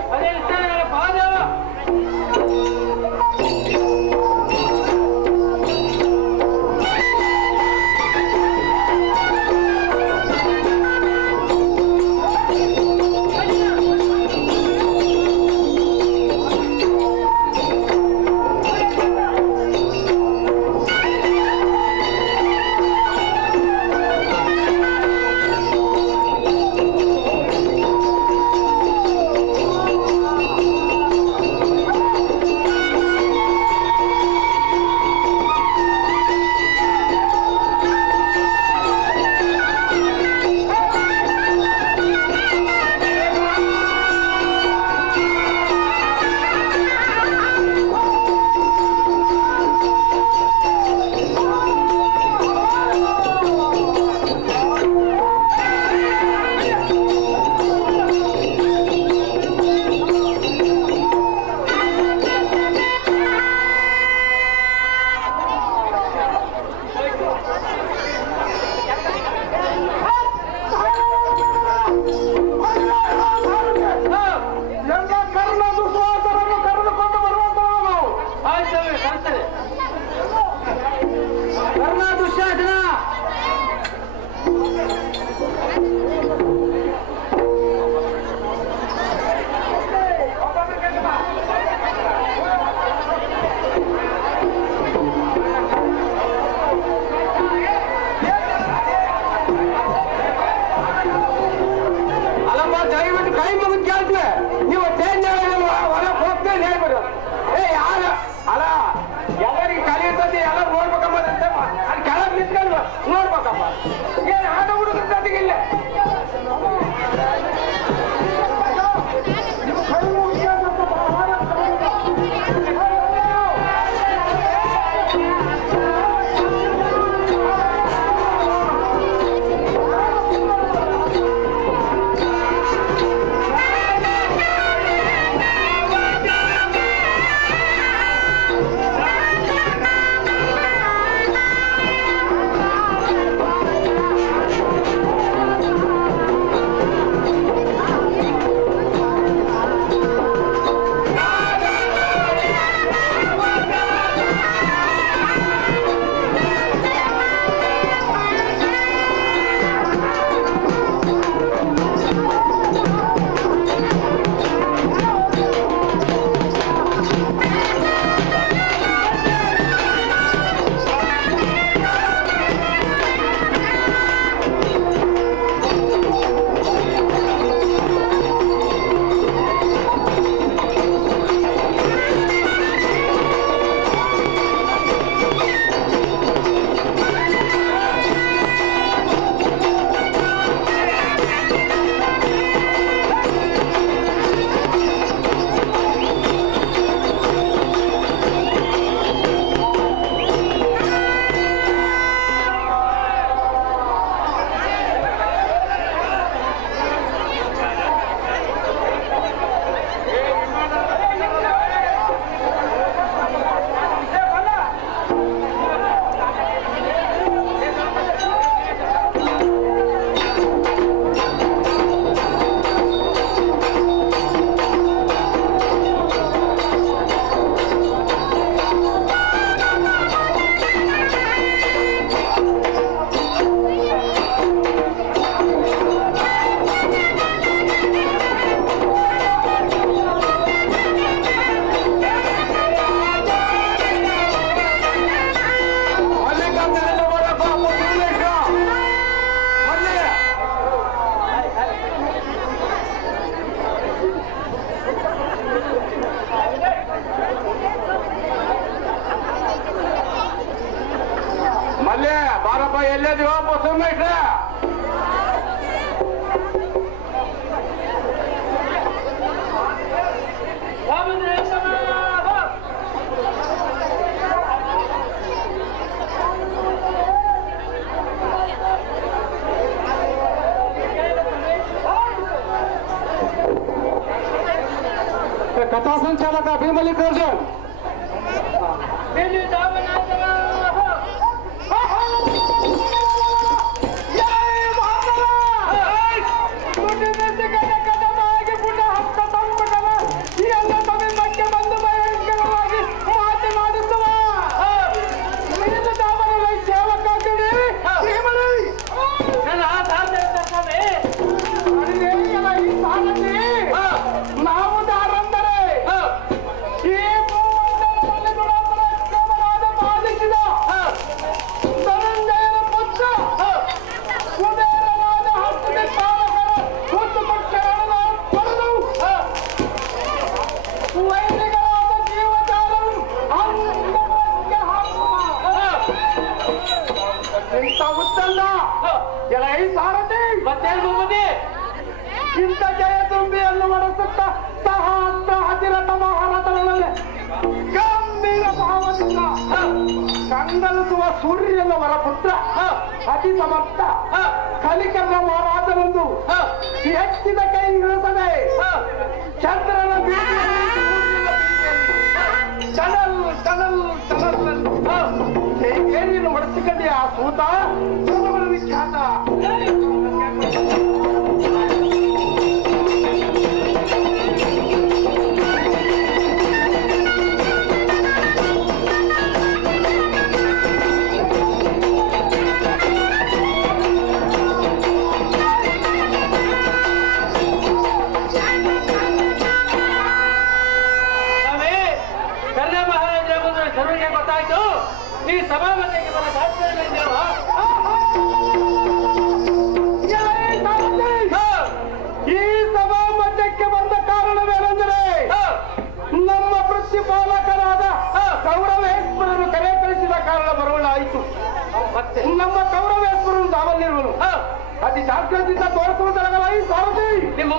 ಬಾರಪ್ಪ ಎಲ್ಲೇದಿವೋ ಬಸವಮೇಶ್ರ कथा संचालक भीमलिकार्जुन ಇಂಥ ಜಯ ತುಂಬಿಯನ್ನು ನಡೆಸುತ್ತ ಸಹಸ್ರ ಹತಿರಥ ಮಹಾರಥನಲ್ಲಿ ಗಂಭೀರ ಭಾವದಿಂದ ಕಂಗಲಿಸುವ ಸೂರ್ಯನವರ ಪುತ್ರ ಅತಿ ಸಮರ್ಥ ಕಲಿಕರ್ಣ ಮಹಾರಾಜನೊಂದು ಎತ್ತಿದ ಕೈ ಇಳಿಸದೆ ಚಂದ್ರನ ಬೀದಿಯಲ್ಲಿ ಚಣಲ್ ಚಣಲ್ ಚಣಲ್ ಹೇಗೇನು ಮಡಿಸಿಕೊಂಡಿ ಆ ಸೂತ ವಿಖ್ಯಾತ ಗೊತ್ತಾಯ್ತು ಈ ಸಭಾಮಂದಿಗೆ ಬರ ಈ ಸಭಾ ಮಧ್ಯಕ್ಕೆ ಬಂದ ಕಾರಣವೇನೆಂದರೆ ನಮ್ಮ ಪ್ರತಿಪಾಲಕರಾದ ಕೌರವೇಶ್ವರರು ಕರೆ ಕಳಿಸಿದ ಕಾರಣ ಬರುವಳಾಯಿತು. ಮತ್ತೆ ನಮ್ಮ ಕೌರವೇಶ್ವರರು ನಾವಲ್ಲಿರುವರು ಅತಿ ಜಾಗ್ರತೆಯಿಂದ ತೋರಿಸುವುದರಗಲಾಗಿ ಸಾರಥಿ ನಿಮ್ಮ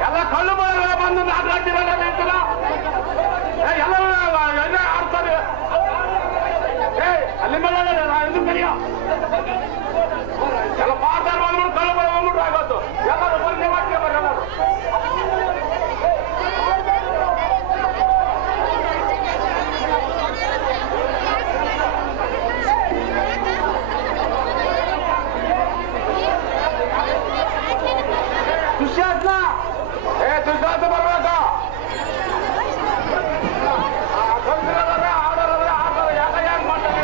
ಎಲ್ಲ ಕಳ್ಳು ಬಂದು ನಾಗರಾಜ್ಯರೆಲ್ಲ ಎಲ್ಲ ಆಡ್ತಾರೆ ಅಲ್ಲಿ ಮೇಲೆ ಎಂದು ಕರಿಯ ಎಲ್ಲ ಪಾರ್ದಾರ ಬಂದ್ಬಿಟ್ಟು ಕಳ್ಳು ಬಂದ್ಬಿಟ್ರು ಆಗೋದು ಎಲ್ಲರೂ ಬಂದೇ ಮಾಡ್ತೀವಿ ಬರ್ರಿ ಎಲ್ಲರೂ ದುಶ್ಯಾಸನ ದುಶ್ಯಾಸ ಬರ್ಬೇಕ ಆಡೋದ್ರೆ ಆಡೋರು ಯಾಕೆ ಮಾಡ್ತಾರೆ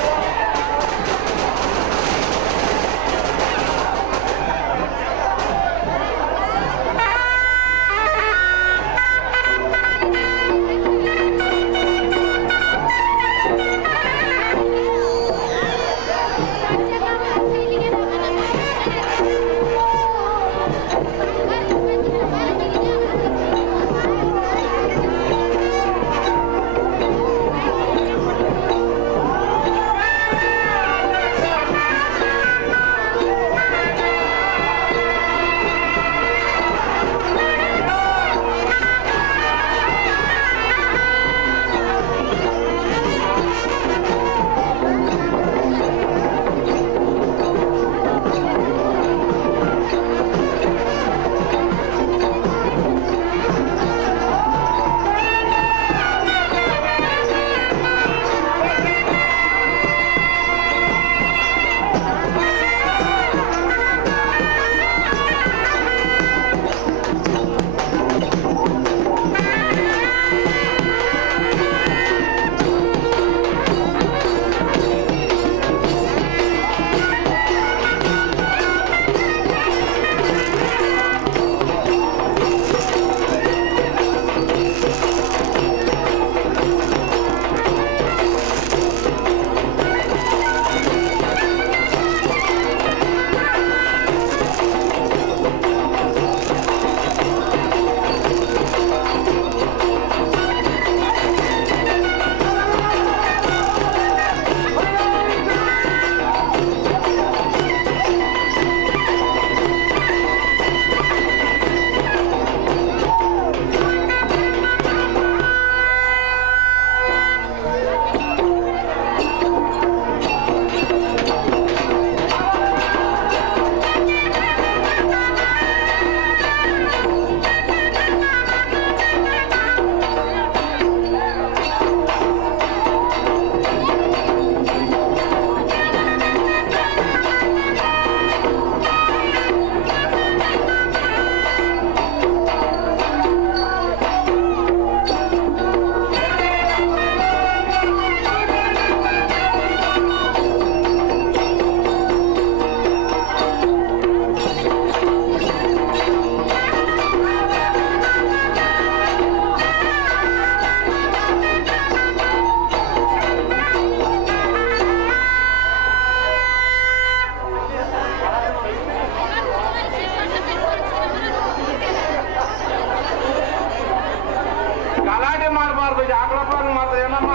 ಗಲಾಟೆ ಮಾಡಬಾರ್ದು, ಯಾಕಪ್ಪ ಹಂಗ ಮಾಡ್ತಾರೆ ಏನಮ್ಮ?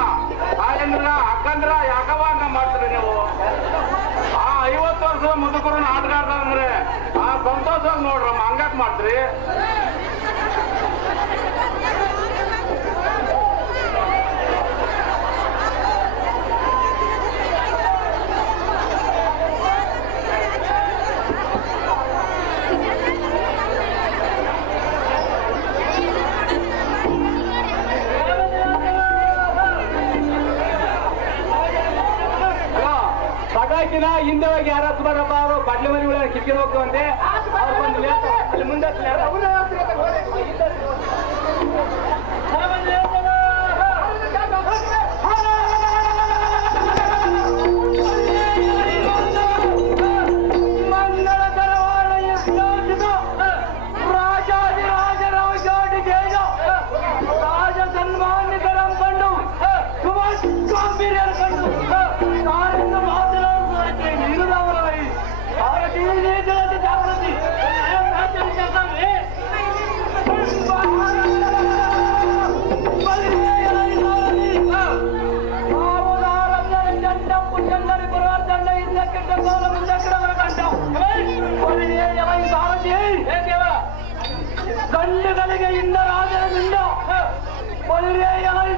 ತಾಯಂದ್ರ ಅಕ್ಕಂದ್ರ ಯಾಕವ ಹಂಗ ಮಾಡ್ತೀರಿ ನೀವು? ಆ 50 ವರ್ಷದ ಮುದುಕರು ನಾಟಕ ಆಡ್ತಾರಂದ್ರೆ ಆ ಸಂತೋಷವಾಗಿ ನೋಡ್ರಮ್ಮ, ಹಂಗಾಕ್ ಮಾಡ್ತೀರಿ? ಪಟಾಕಿನ ಹಿಂದೆ ಹೋಗಿ ಯಾರ ಸುಮಾರಪ್ಪ ಅವರು ಬಡ್ಲಿ ಮನೆಗಳ ಕಿತ್ಕೊಂಡು ಹೋಗ್ತವಂತೆ. ಅವ್ರು ಬಂದು ಅಲ್ಲಿ ಮುಂದೆ ಗಂಡುಗಳಿಗೆ ಇಂದ ರಾಜನಿಂದ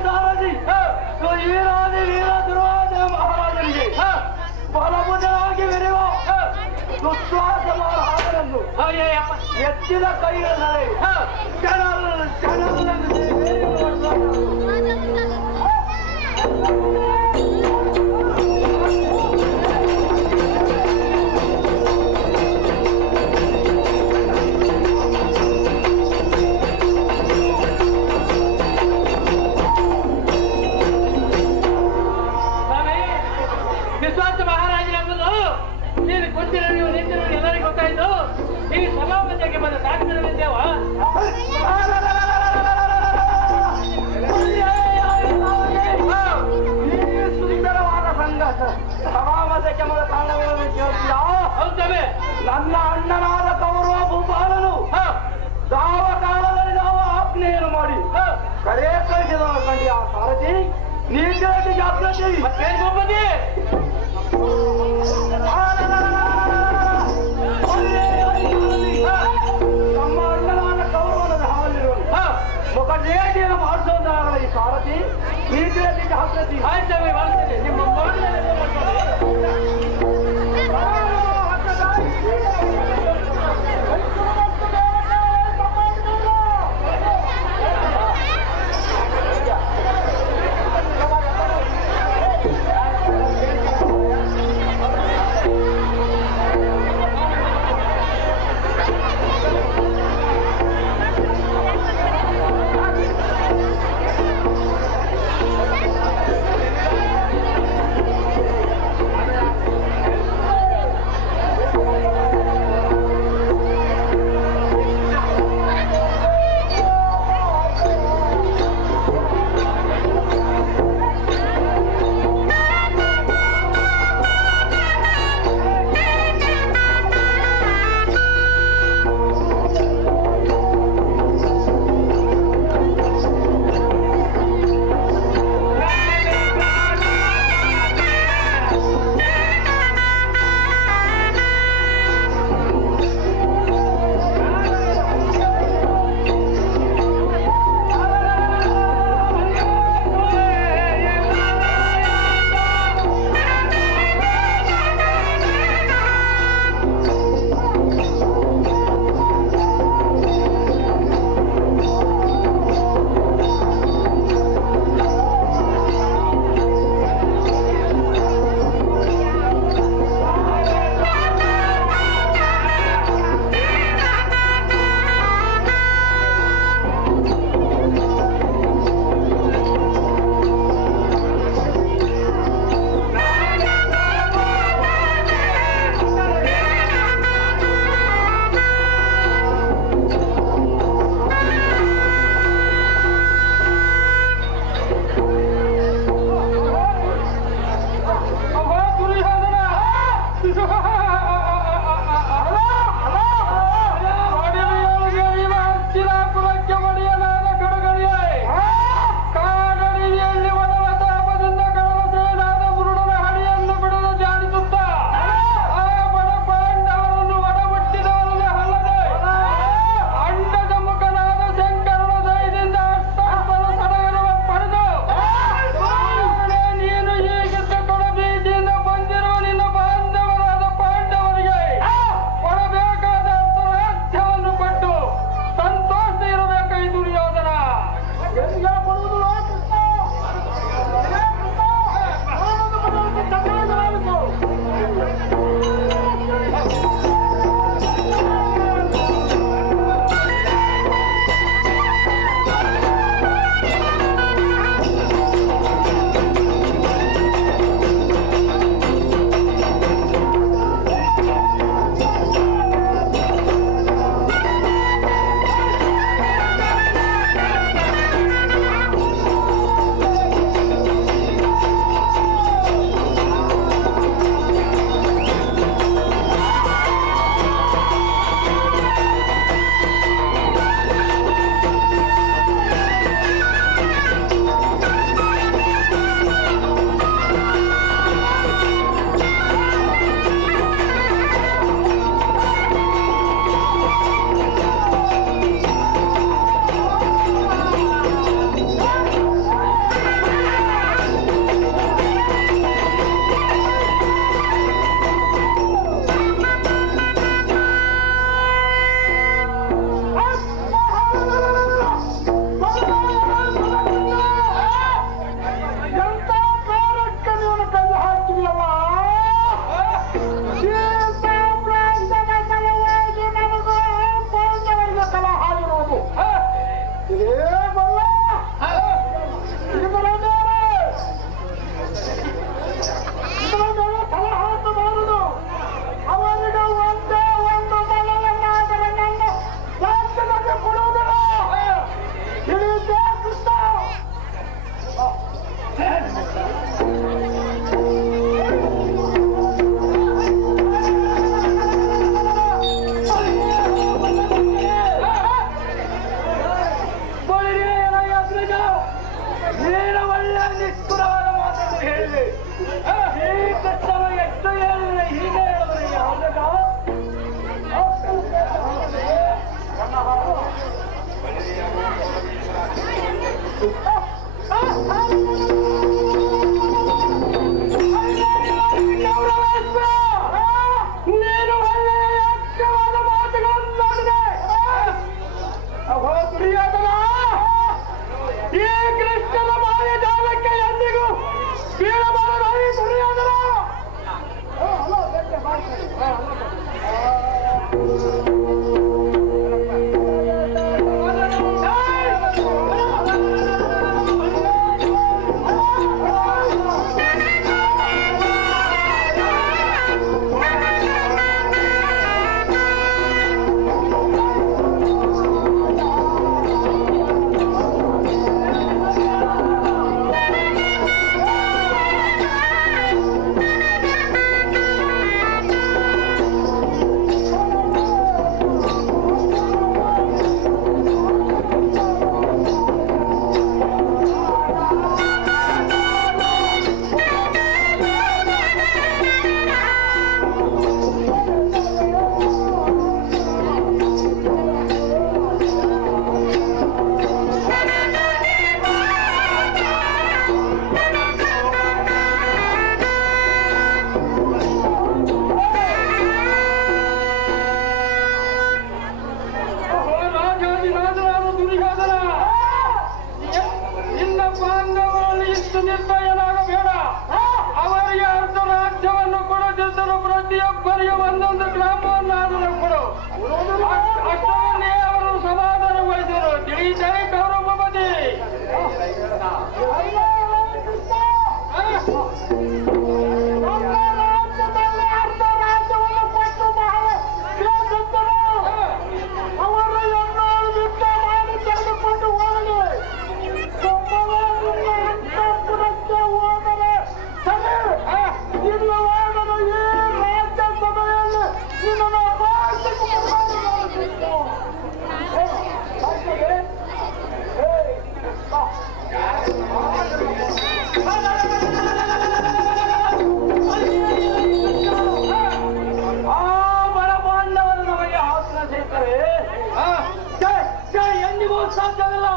ಸಾರಥಿ ವೀರಾದಿ ವೀರ ದುರ್ವಾದನ ಮಹಾರಾಜನಿಗೆ ಬಲಭುಜವಾಗಿ ವಿರಿವ ದುಸ್ವಾಸ ಮಹಾರಾಜನನ್ನು ಎತ್ತಿದ ಕೈಗಳಲ್ಲಿ ವಿಶ್ವಾಸ ಮಹಾರಾಜನೆಂಬುದು ನೀನು ಕುಂತಿರೋ ನೀವು ನಿಂತಿರೋ ಎಲ್ಲರಿಗೂ ಗೊತ್ತಾಯ್ತು. ಈ ಸಭಾಪತಿಗೆ ಬಂದ ಸಾಕ್ಷರವಿದ್ದೇವ ಸುಂದರವಾದ ಸಂಘರ್ಷ ಸಭಾಪತಿಗೆ ಮೊದಲ ಕಾರಣಗಳನ್ನು ಕೇಳ್ತೀಯಾ? ಹೌದವೇ, ನನ್ನ ಅಣ್ಣನಾದ ಕೌರವ ಭೂಪಾಲನು ಯಾವ ಕಾಲದಲ್ಲಿ ನಾವು ಆಜ್ಞೆಯನ್ನು ಮಾಡಿ ಕರೆ ಕಳಿಸಿದವ ಕಂಡಿ ಆ ಸಾರಥಿ ನೀತಿ ಜಾಗೃತಿ ಮತ್ತೇನು ಭೂಪತಿ ನಮ್ಮ ಅಣ್ಣನಾದ ಕೌರವನ ಹಾವಲ್ಲಿರುವ ಮುಖಜೇಟಿಯನ್ನು ಮಾಡಿಸೋದಾಗಲ ಈ ಸಾರಥಿ ನೀತಿಯಲ್ಲಿ ಜಾಗೃತಿ ಆಯ್ತವೆ ಮಾಡ್ತೇನೆ ನಿಮ್ಮ ಪ್ರತಿಯೊಬ್ಬರಿಗೆ ಒಂದೊಂದು ಗ್ರಾಮವನ್ನಾದರೂ ಕೊಡು. ಅಷ್ಟನ್ನೇ ಅವರು ಸಮಾಧಾನಗೊಳಿಸಿದರು. ತಿಳಿಯಿತೆ ಗೌರವಪತಿ. ಅವರು ಎನ್ನೋಳು ಯುದ್ಧ ಮಾಡಿ ತೆಗೆದುಕೊಂಡು ಹೋಗಲಿ. ಅಂತಃಪುರಕ್ಕೆ ಹೋಗಲಿ. ಸರಿ, ಇಲ್ಲವಾಗಲು ಈ ರಾಜ್ಯ ಸಭೆಯಲ್ಲಿ ನಿನ್ನನ್ನು ಅಪಾರ್ಥಕ್ಕೆ ಮಾಡಬೇಕು. ಆ ಬಡಬಾಂಧವರು ನಮಗೆ ಆಸನ ಸೇರ್ತಾರೆ. ಎಂದಿಗೂ ಸಾಧ್ಯವಿಲ್ಲ.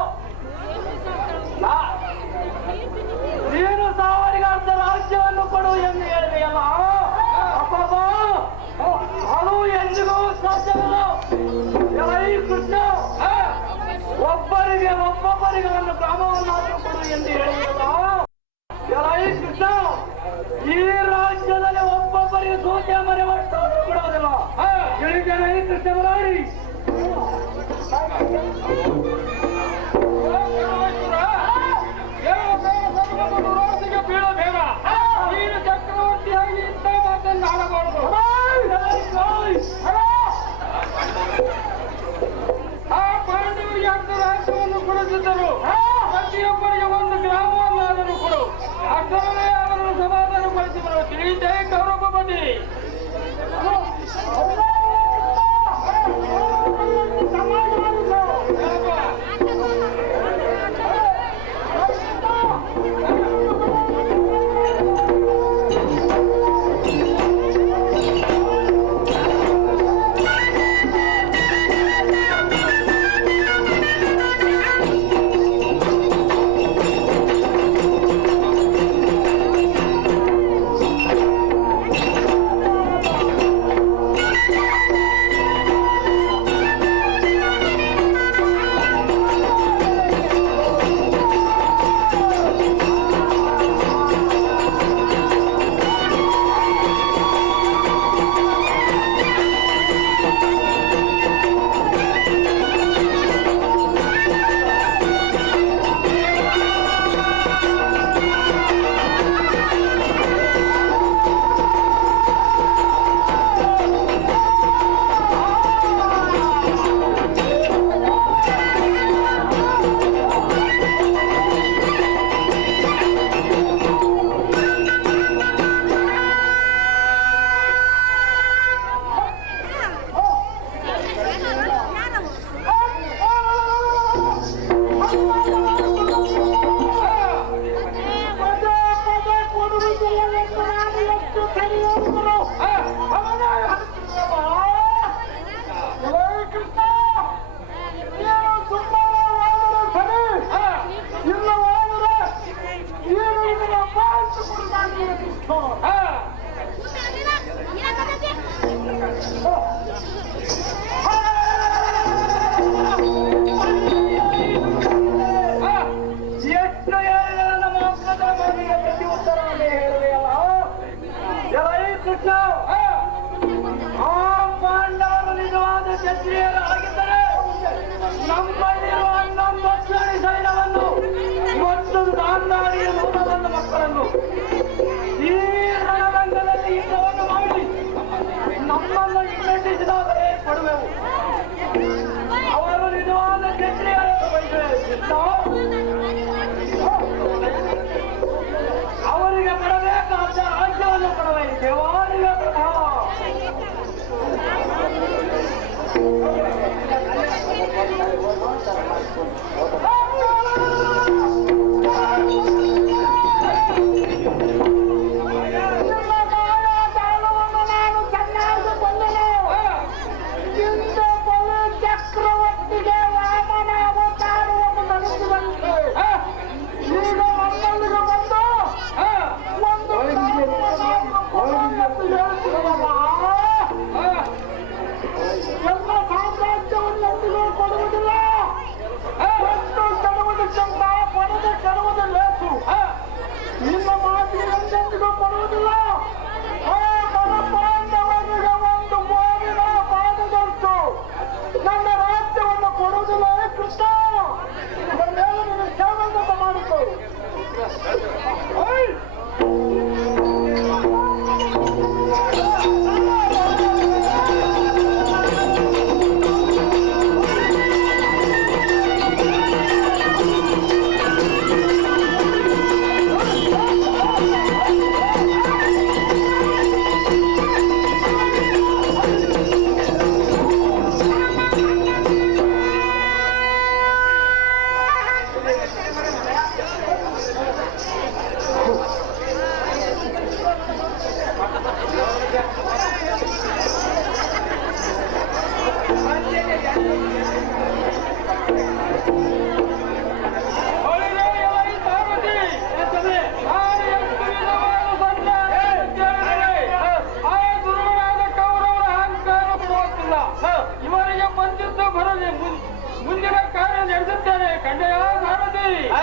ನೀನು ಸಾವರಿಗೆ ಅರ್ಧ ರಾಜ್ಯವನ್ನು ಕೊಡು ಎಂದು ಹೇಳಿದೆಯಲ್ಲ, ಅಬ್ಬಬ್ಬ, ಅದು ಎಂದಿಗೂ ಸಾಧ್ಯವಿಲ್ಲ. ಎಲೈ ಕೃಷ್ಣ, ಒಬ್ಬರಿಗೆ ಒಂದು ಗ್ರಾಮವನ್ನಾದರೂ ಕೊಡು ಎಂದು ಹೇಳಿದೆಯಲ್ಲ. ಎಲೈ ಕೃಷ್ಣ, ಈ ರಾಜ್ಯದಲ್ಲಿ ಒಬ್ಬೊಬ್ಬರಿಗೆ ಸೂಚನೆ ಮರೆವಷ್ಟು ಕೊಡೋದಿಲ್ಲ. ತಿಳಿದೇನೆ ಕೃಷ್ಣ ಬರಾಡಿ. ಬೀಳೋ ಬೇಗ. ನೀನು ಚಕ್ರವರ್ತಿಯಾಗಿ ಇಂಥ ಮಾತನ್ನು ಆಡಬಾರದು. ಆ ಪಾಂಡವರಿಗೆ ಅರ್ಧ ರಾಜ್ಯವನ್ನು ಕೊಡುತ್ತಿದ್ದರು. ಪ್ರತಿಯೊಬ್ಬರಿಗೆ ಒಂದು ಗ್ರಾಮವನ್ನಾದರೂ ಕೊಡು. ಅಷ್ಟರಲ್ಲೇ ಅವರನ್ನು ಸಮಾಧಾನಗೊಳಿಸಿದರು. ತಿಳಿಯಿತೆ ಗೌರವಪತಿ.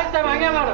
ಆಯ್ತು ಹಂಗೆ ಮಾಡು.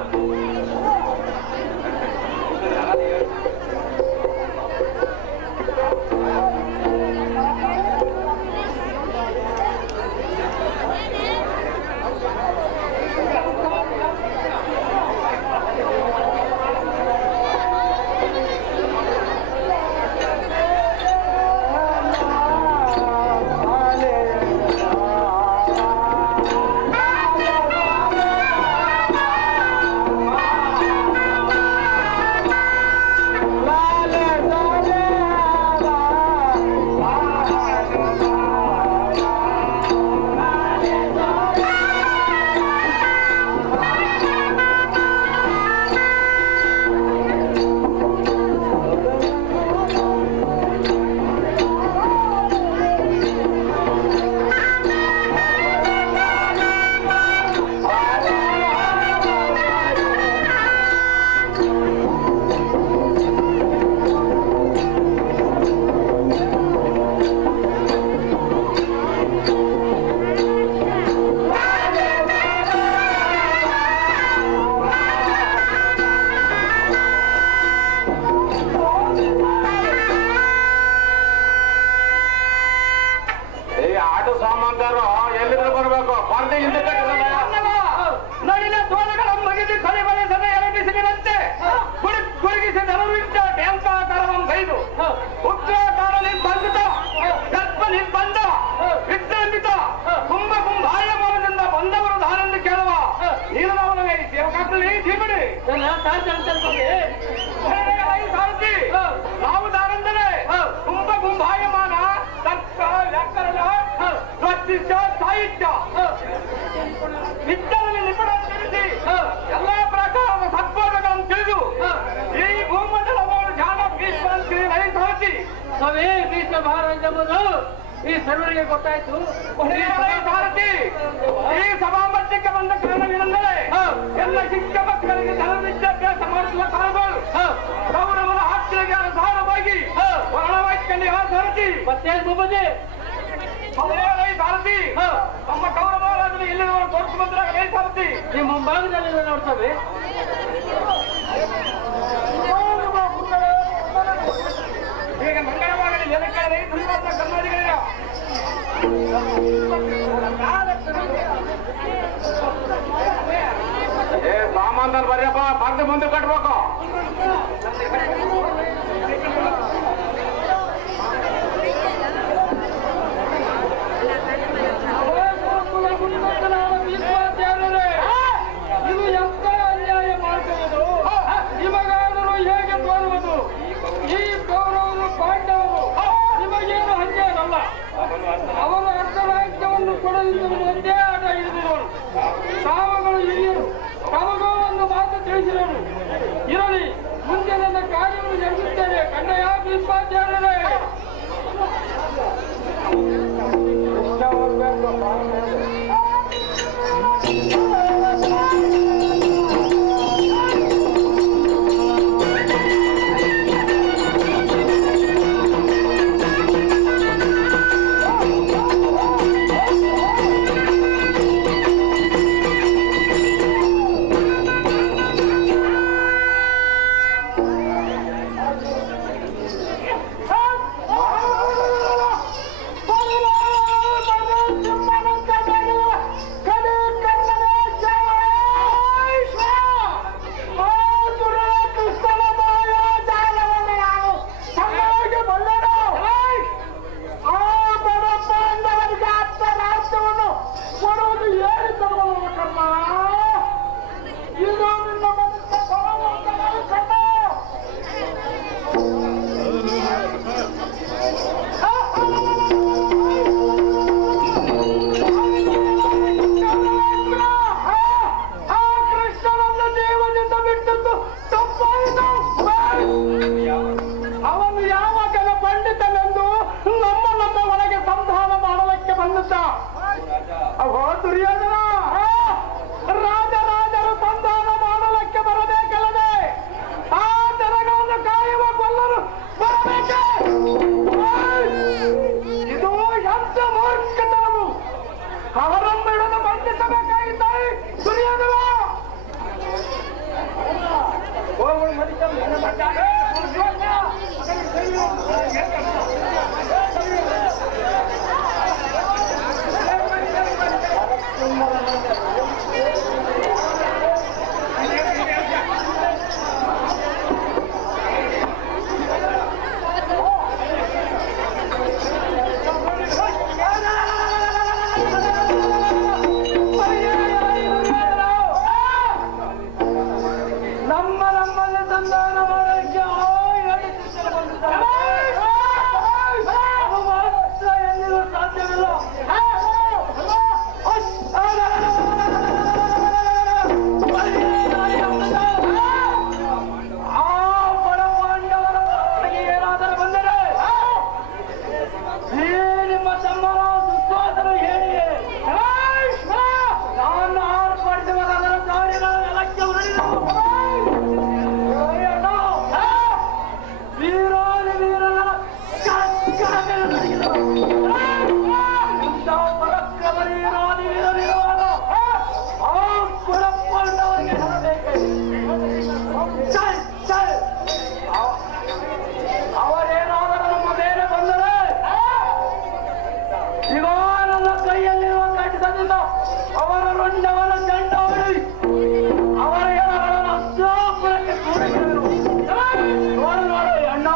ಆಟೋ ಸಾಮಾನ್ಯರು ಎಲ್ಲಿಂದ ಬರಬೇಕು ನಳಿನ ತೋಳಗಳ ಮಗಿದು ಕಲಿಬಳೆ ಸಭೆ ಎರಗಿಸಿದಂತೆ ಗುರುಗಿಸಿ ನರವಿಟ್ಟ ಡ್ಯಾಂಕಾಕಾರವನ್ನು ಕೈದು ಉಗ್ರಾಕಾರ ನಿರ್ಬಂಧಿತ ಗರ್ಭ ನಿರ್ಬಂಧ ವಿಜ್ಞಾಪಿತ ಕುಂಭಾಯಮಾನದಿಂದ ಬಂದವರು ದಾನೆಂದು ಕೇಳುವ ನೀರವನಿಗೆ ಸೇವಕಾಗ್ತದೆ ಜೀವಡಿ ಸಾರಥಿ ನಾವು ದಾನೆಂದರೆ ಕುಂಭಾಯಮಾನ ತರ್ಕ ವ್ಯಾಕರಣ ಜ್ಯೋತಿಷ್ಯ ಸಾಹಿತ್ಯ ವಿದ್ಯೆಯಲ್ಲಿ ನಿಪುಣ ತಿಳಿಸಿ ಎಲ್ಲಾ ಪ್ರಕಾರದ ಸದ್ಬೋಧಗಳನ್ನು ತಿಳಿದು ಈ ಭೂಮಂಡಲವನ್ನು ಜ್ಞಾನ ಭೀಷ್ಮಂತ್ರಿ ಸಾರಥಿ ನಾವೇ ಭೀಷ್ಮ ಮಹಾರಾಜ ಎಂಬುದು ಈ ಸರ್ವರಿಗೆ ಗೊತ್ತಾಯ್ತು. ಸಾರಥಿ ಈ ಸಭಾಮಧ್ಯಕ್ಕೆ ಬಂದ ಕಾರಣವೇನೆಂದರೆ ಎಲ್ಲ ಶಿಕ್ಷಕ ಮಕ್ಕಳಿಗೆ ಧನ ವಿದ್ಯಾಭ್ಯಾಸ ಮಾಡಿಸುವ ಕಾಲಗಳು ಗೌರವನ ಆಶ್ಚರ್ಯ ಸಾರವಾಗಿ ವರ್ಣವಾಕ್ಯದಲ್ಲಿ ಸಾರಥಿ ಮತ್ತೇನು ಭೂಪತಿ ಸಾರಥಿ ನಮ್ಮ ಗೌರವರಾಜರು ಇಲ್ಲಿ ತೋರಿಸಿ ಬಂದಾಗ ಸಾರಥಿ ನಿಮ್ಮ ಮುಂಭಾಗದಲ್ಲಿ ನೋಡ್ತವೆ. ಈಗ ಮಂಗಳವಾಗಲಿ ನೆಲಕ್ಕಡೆ ದುರ್ವಾದ ಕನ್ನಡಿಗರ ಸಾಮಾನ್ಯರು ಬರ್ಯಪ್ಪ ಬಂದು ಮುಂದೆ ಕಟ್ಬೇಕು. ಇದು ಎಂತ ಅನ್ಯಾಯ ಮಾಡ್ತಿರುವುದು? ನಿಮಗಾದರೂ ಹೇಗೆ ತೋರುವುದು? ಈ ಗೌರವರು ಪಾಂಡವರು ನಿಮಗೇನು ಅನ್ಯಾಯವಲ್ಲ. ಅವರು ಅರ್ಧರಾಜ್ಯವನ್ನು ಕೊಡದಿದ್ದರು ಒಂದೇ ಆಟ ಹಿಡಿದಿರೋರು. ತಾವುಗಳು ಹಿರಿಯರು ತಮಗೂ ಒಂದು ಮಾತು ತಿಳಿಸಿರೋರು. ಇರಲಿ, ಮುಂದೆ ನನ್ನ ಕಾರ್ಯವನ್ನು ನಡೆಸುತ್ತೇನೆ. ಕನ್ನಡ ಭೀಷ್ಮಾಚಾರ್ಯರೇ. ವೀರಾದಿ ವೀರನ ಪರಕ್ಕವರೀರಾದಿ ವೀರರಿರುವಾಗ ಆ ಕುಲಪ್ಪಣ್ಣವರಿಗೆ ಹೇಳಬೇಕೆ? ಅವರೇನಾದರೂ ನಮ್ಮ ಮೇಲೆ ಬಂದರೆ ಈಗ ನನ್ನ ಕೈಯಲ್ಲಿರುವ ಕಟ್ಟಿತದಿಂದ ಅವರ ರುಂಡವನ ದಂಡ ಹೊಡಿ ಅವರ ಎಲಗಳನ್ನು ಅಜ್ಜಾಪುರಕ್ಕೆ ಕೂಡಿಸಿದರು. ನೋಡು ನೋಡು ಅಣ್ಣ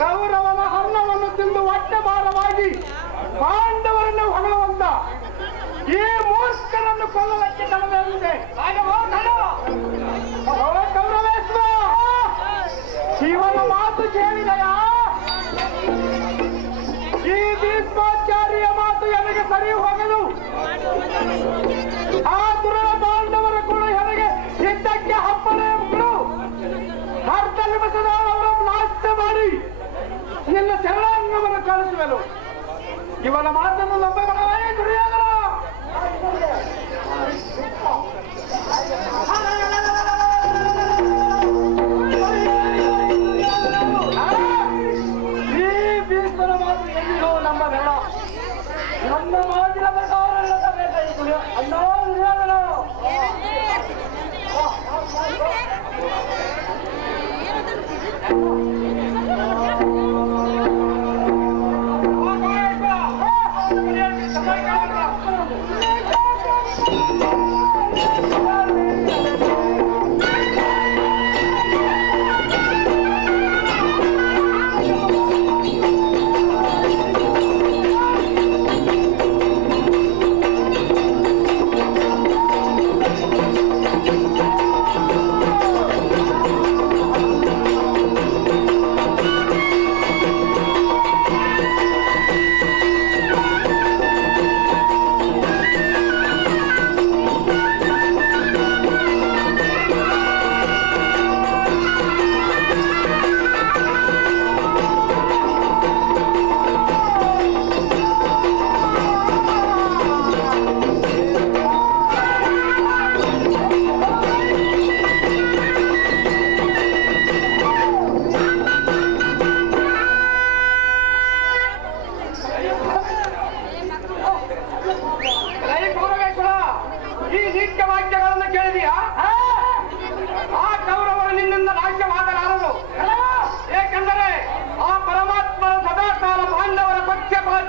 ಕೌರವನ ಹಣ್ಣವನ್ನು ತಿಂದು ಹೊಟ್ಟೆ ಭಾರವಾಗಿ ಪಾಂಡವರನ್ನು ಹೊಗಳುವಂತ ಈ ಮೂರ್ಖರನ್ನು ಕೊಲ್ಲುವಕ್ಕೆ ತನವೇನಿದೆ? ಕೌರವೇಶ್ವರ ಶಿವನ ಮಾತು ಕೇಳಿದೆಯಾ? ಈ ಭೀಷ್ಮಾಚಾರ್ಯ ಮಾತು ನನಗೆ ಸರಿ ಹೋಗದು. ಆ ದುರ್ಗ ಪಾಂಡವರ ಕೂಡ ನನಗೆ ಯುದ್ಧಕ್ಕೆ ಹಪ್ಪನೆ ಅರ್ಧ ನಿಮಿಷದ ಅವರನ್ನು ನಾಶ ಮಾಡಿ ನಿನ್ನ ಶರಣಾಂಗವನ್ನು ಕಳಿಸುವೆನು. ಇವನ ಮಾತನ್ನು ನಂಬಬೇಡವೇ ದುರ್ಯೋಧನ? ಈ ಭೀಷ್ಮನ ಮಾತು ಎಂದಿಗೂ ನಂಬಬೇಡ. ನಮ್ಮ ಮಾತಿನ ಪ್ರಕಾರ ನಡೆಸಬೇಕು. ಅಣ್ಣ ದುರ್ಯೋಧನ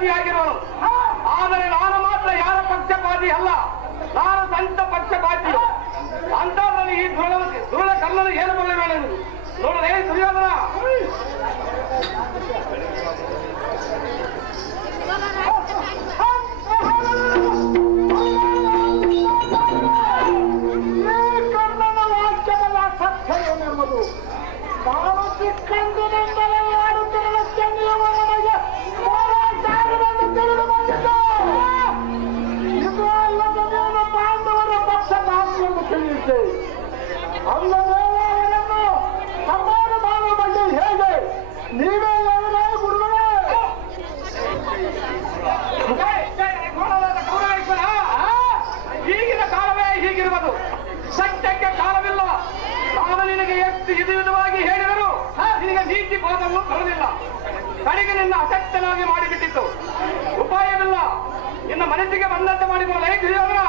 ಪಕ್ಷಪಾತಿಯಾಗಿರುವನು. ಆದರೆ ನಾನು ಮಾತ್ರ ಯಾರ ಪಕ್ಷಪಾತಿ ಅಲ್ಲ, ನಾನು ಸ್ವಂತ ಪಕ್ಷಪಾತಿ. ಅಂತದ್ರಲ್ಲಿ ಈ ದುರುಳ ಕರ್ಣನ ಏನು ಬರಬೇಡ ನೋಡಲೇ ದುರ್ಯೋಧನ. ಕರ್ಣನ ವಾಕ್ಯದ ಸತ್ಯ ಏನೆಂಬುದು ನಾನು ಸಿಕ್ಕಂದು ನಂಬಲ ಮಾಡುತ್ತಿರುವ ನಮಗೆ ಹೋರಾಟವನ್ನು ತಿಳಿದು ಬಂದಿದ್ದು. ಇದು ಅಲ್ಲದ ನೀವು ಪಾಂಡವರ ಪಕ್ಷಪಾತಿಯನ್ನು ತಿಳಿಯುತ್ತೆ. ಅಲ್ಲದೆ ಅವರನ್ನು ಸಮಾನ ಮಾಡುವ ಬಗ್ಗೆ ಹೇಗೆ ನೀವೇ ಹೇಳಿದ್ರೆ ಗುರುಗಳೇ? ಈಗಿನ ಕಾಲವೇ ಹೀಗಿರುವುದು, ಸತ್ಯಕ್ಕೆ ಕಾಲವಿಲ್ಲ. ನಾನು ನಿನಗೆ ಎಷ್ಟು ವಿಧವಾಗಿ ಹೇಳಿದರು ನಿನಗೆ ನೀತಿ ಬೋಧವನ್ನು ಬರುವುದಿಲ್ಲ. ಕಡೆಗೆ ನಿನ್ನ ಅಸಕ್ತನಾಗಿ ಮಾಡಿಬಿಟ್ಟಿತ್ತು. ಉಪಾಯವಿಲ್ಲ, ನಿನ್ನ ಮನಸ್ಸಿಗೆ ಬಂದಂತೆ ಮಾಡಿಕೊಳ್ಳಲೇ ದುರ್ಯೋಧನ.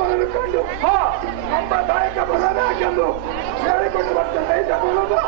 ಅಪ್ಪನನ್ನು ಕಂಡು ನಮ್ಮ ನಾಯಕ ಬರಬೇಕೆಂದು ಹೇಳಿಕೊಂಡು ಮತ್ತೆ ನೈಜ ಬರೋದು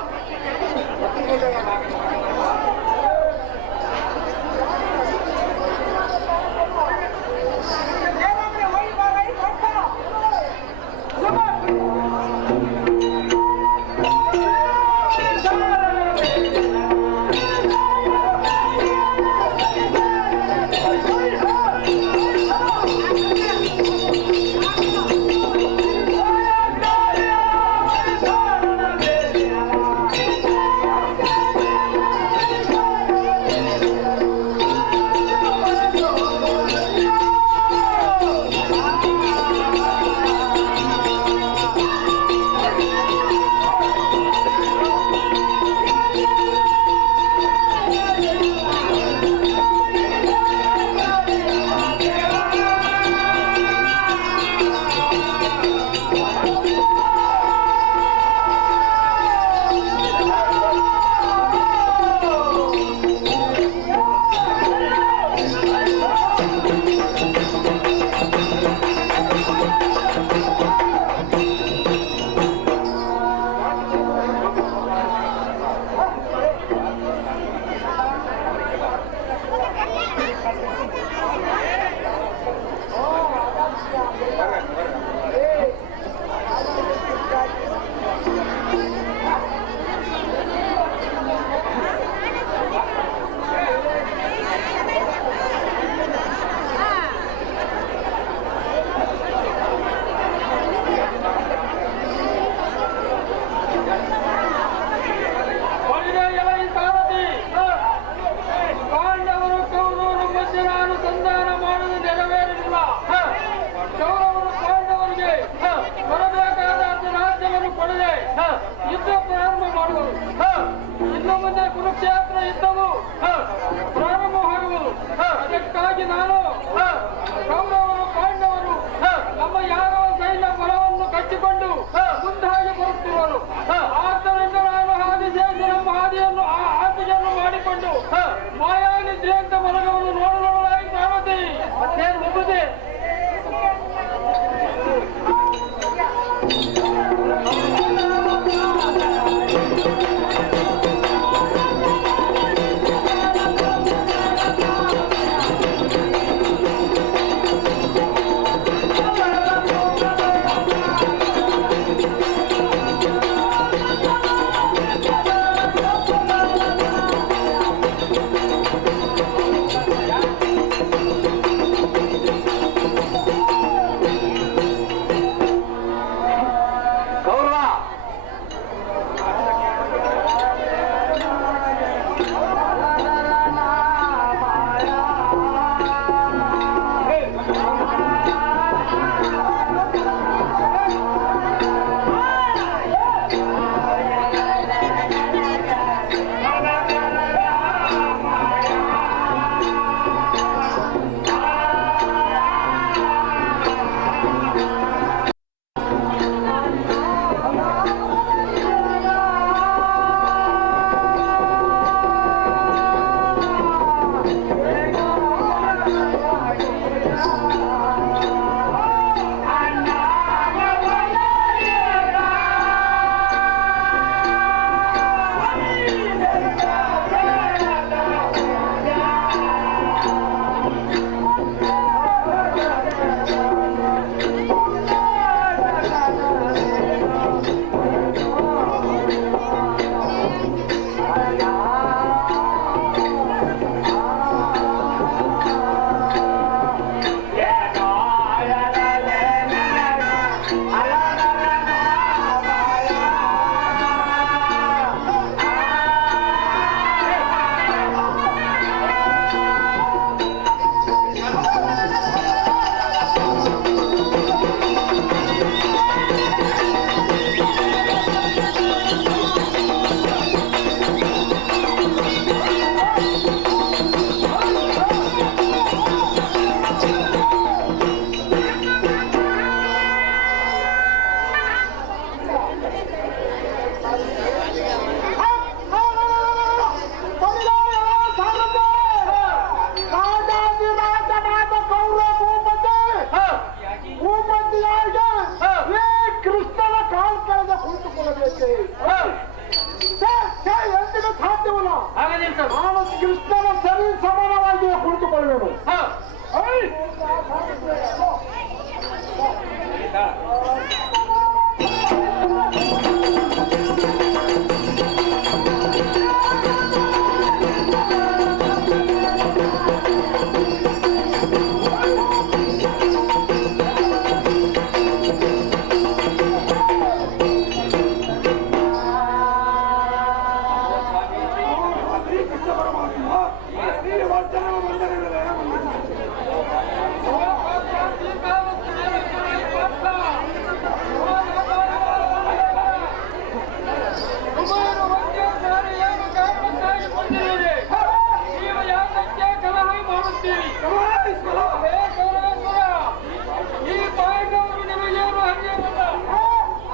ನಿಲ್ಲಿಸೋದು? ನಾನು ಕೃಷ್ಣನ ಸರಿ ಸಮಾನವಾಗಿ ಕುಳಿತುಕೊಳ್ಳಬೇಕು. ಹಾ.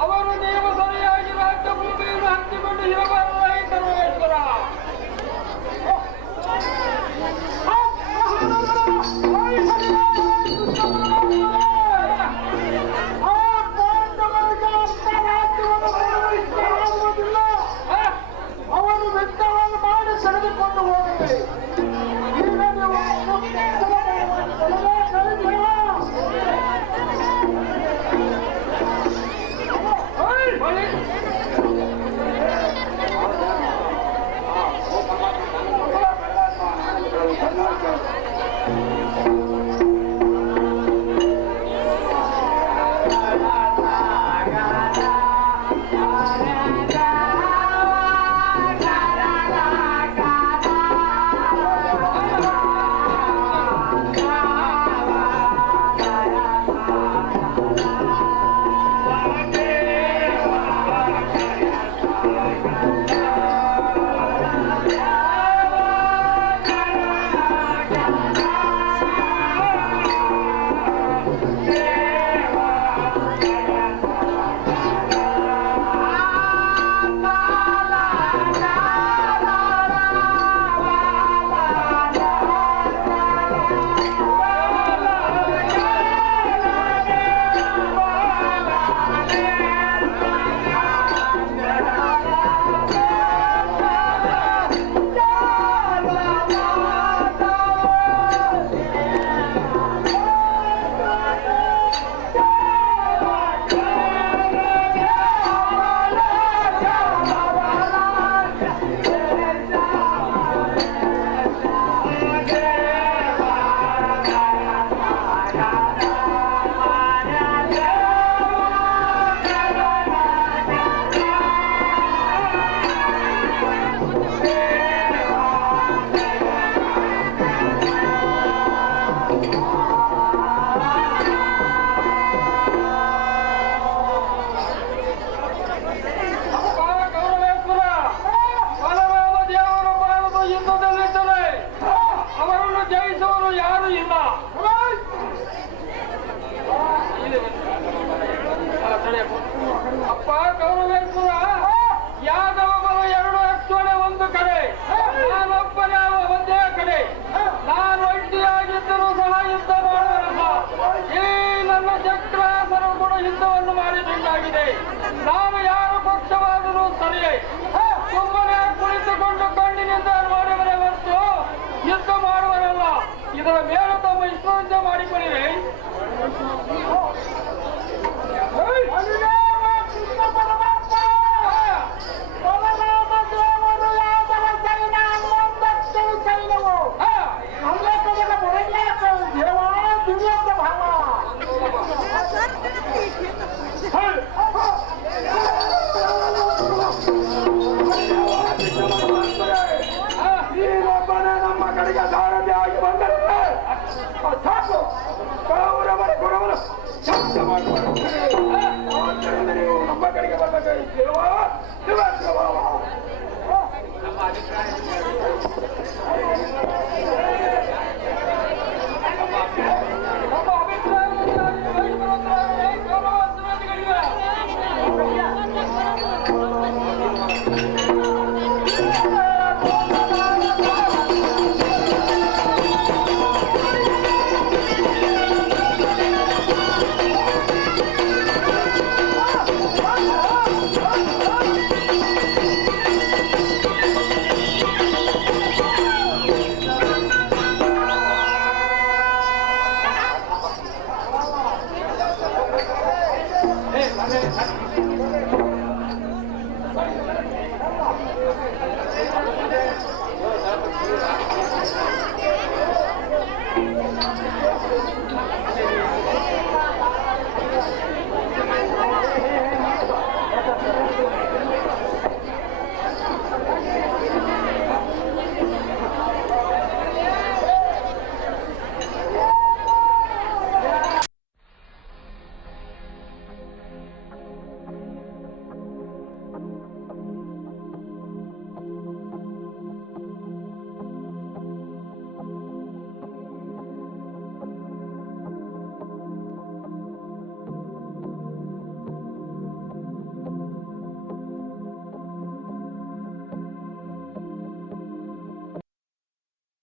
ಅವರು ನೀವು ಸರಿಯಾಗಿ ರಾಜ್ಯ ಭೂಮಿಯನ್ನು ಹಂಚಿಕೊಂಡು ಇರಬಾರದಾಗಿ ಸರ್ವೇಶ್ವರ. ಅವನು ವೆಚ್ಚವನ್ನು ಮಾಡಿ ತೆಗೆದುಕೊಂಡು ಹೋಗಲಿ. ಈಗ ಅಪ್ಪ ಗೌರವೇಶ್ವರ, ಯಾದವ ಬಲ 2 ಅಕ್ಷೋಣೆ ಒಂದು ಕಡೆ, ನಾನೊಬ್ಬನೇ ಒಂದೇ ಕಡೆ. ನಾನು ಒಂಟಿಯಾಗಿದ್ದರೂ ಸಹ ಯುದ್ಧ ಮಾಡುವರಲ್ಲ. ಈ ನನ್ನ ಚಕ್ರಾಸನ ಕೂಡ ಯುದ್ಧವನ್ನು ಮಾಡಿದಂತಾಗಿದೆ. ನಾನು ಯಾರ ಪಕ್ಷವಾದರೂ ಸರಿಯೇ, ಸುಮ್ಮನೆ ಕುಳಿತುಕೊಂಡು ಕಣ್ಣಿನಿಂದ ಮಾಡುವರೆ ಹೊರತು ಯುದ್ಧ ಮಾಡುವರಲ್ಲ. ಇದರ ಮೇಲೆ ತಮ್ಮ ಇಷ್ಟವಂತ ಮಾಡಿಕೊಳ್ಳಿರಿ.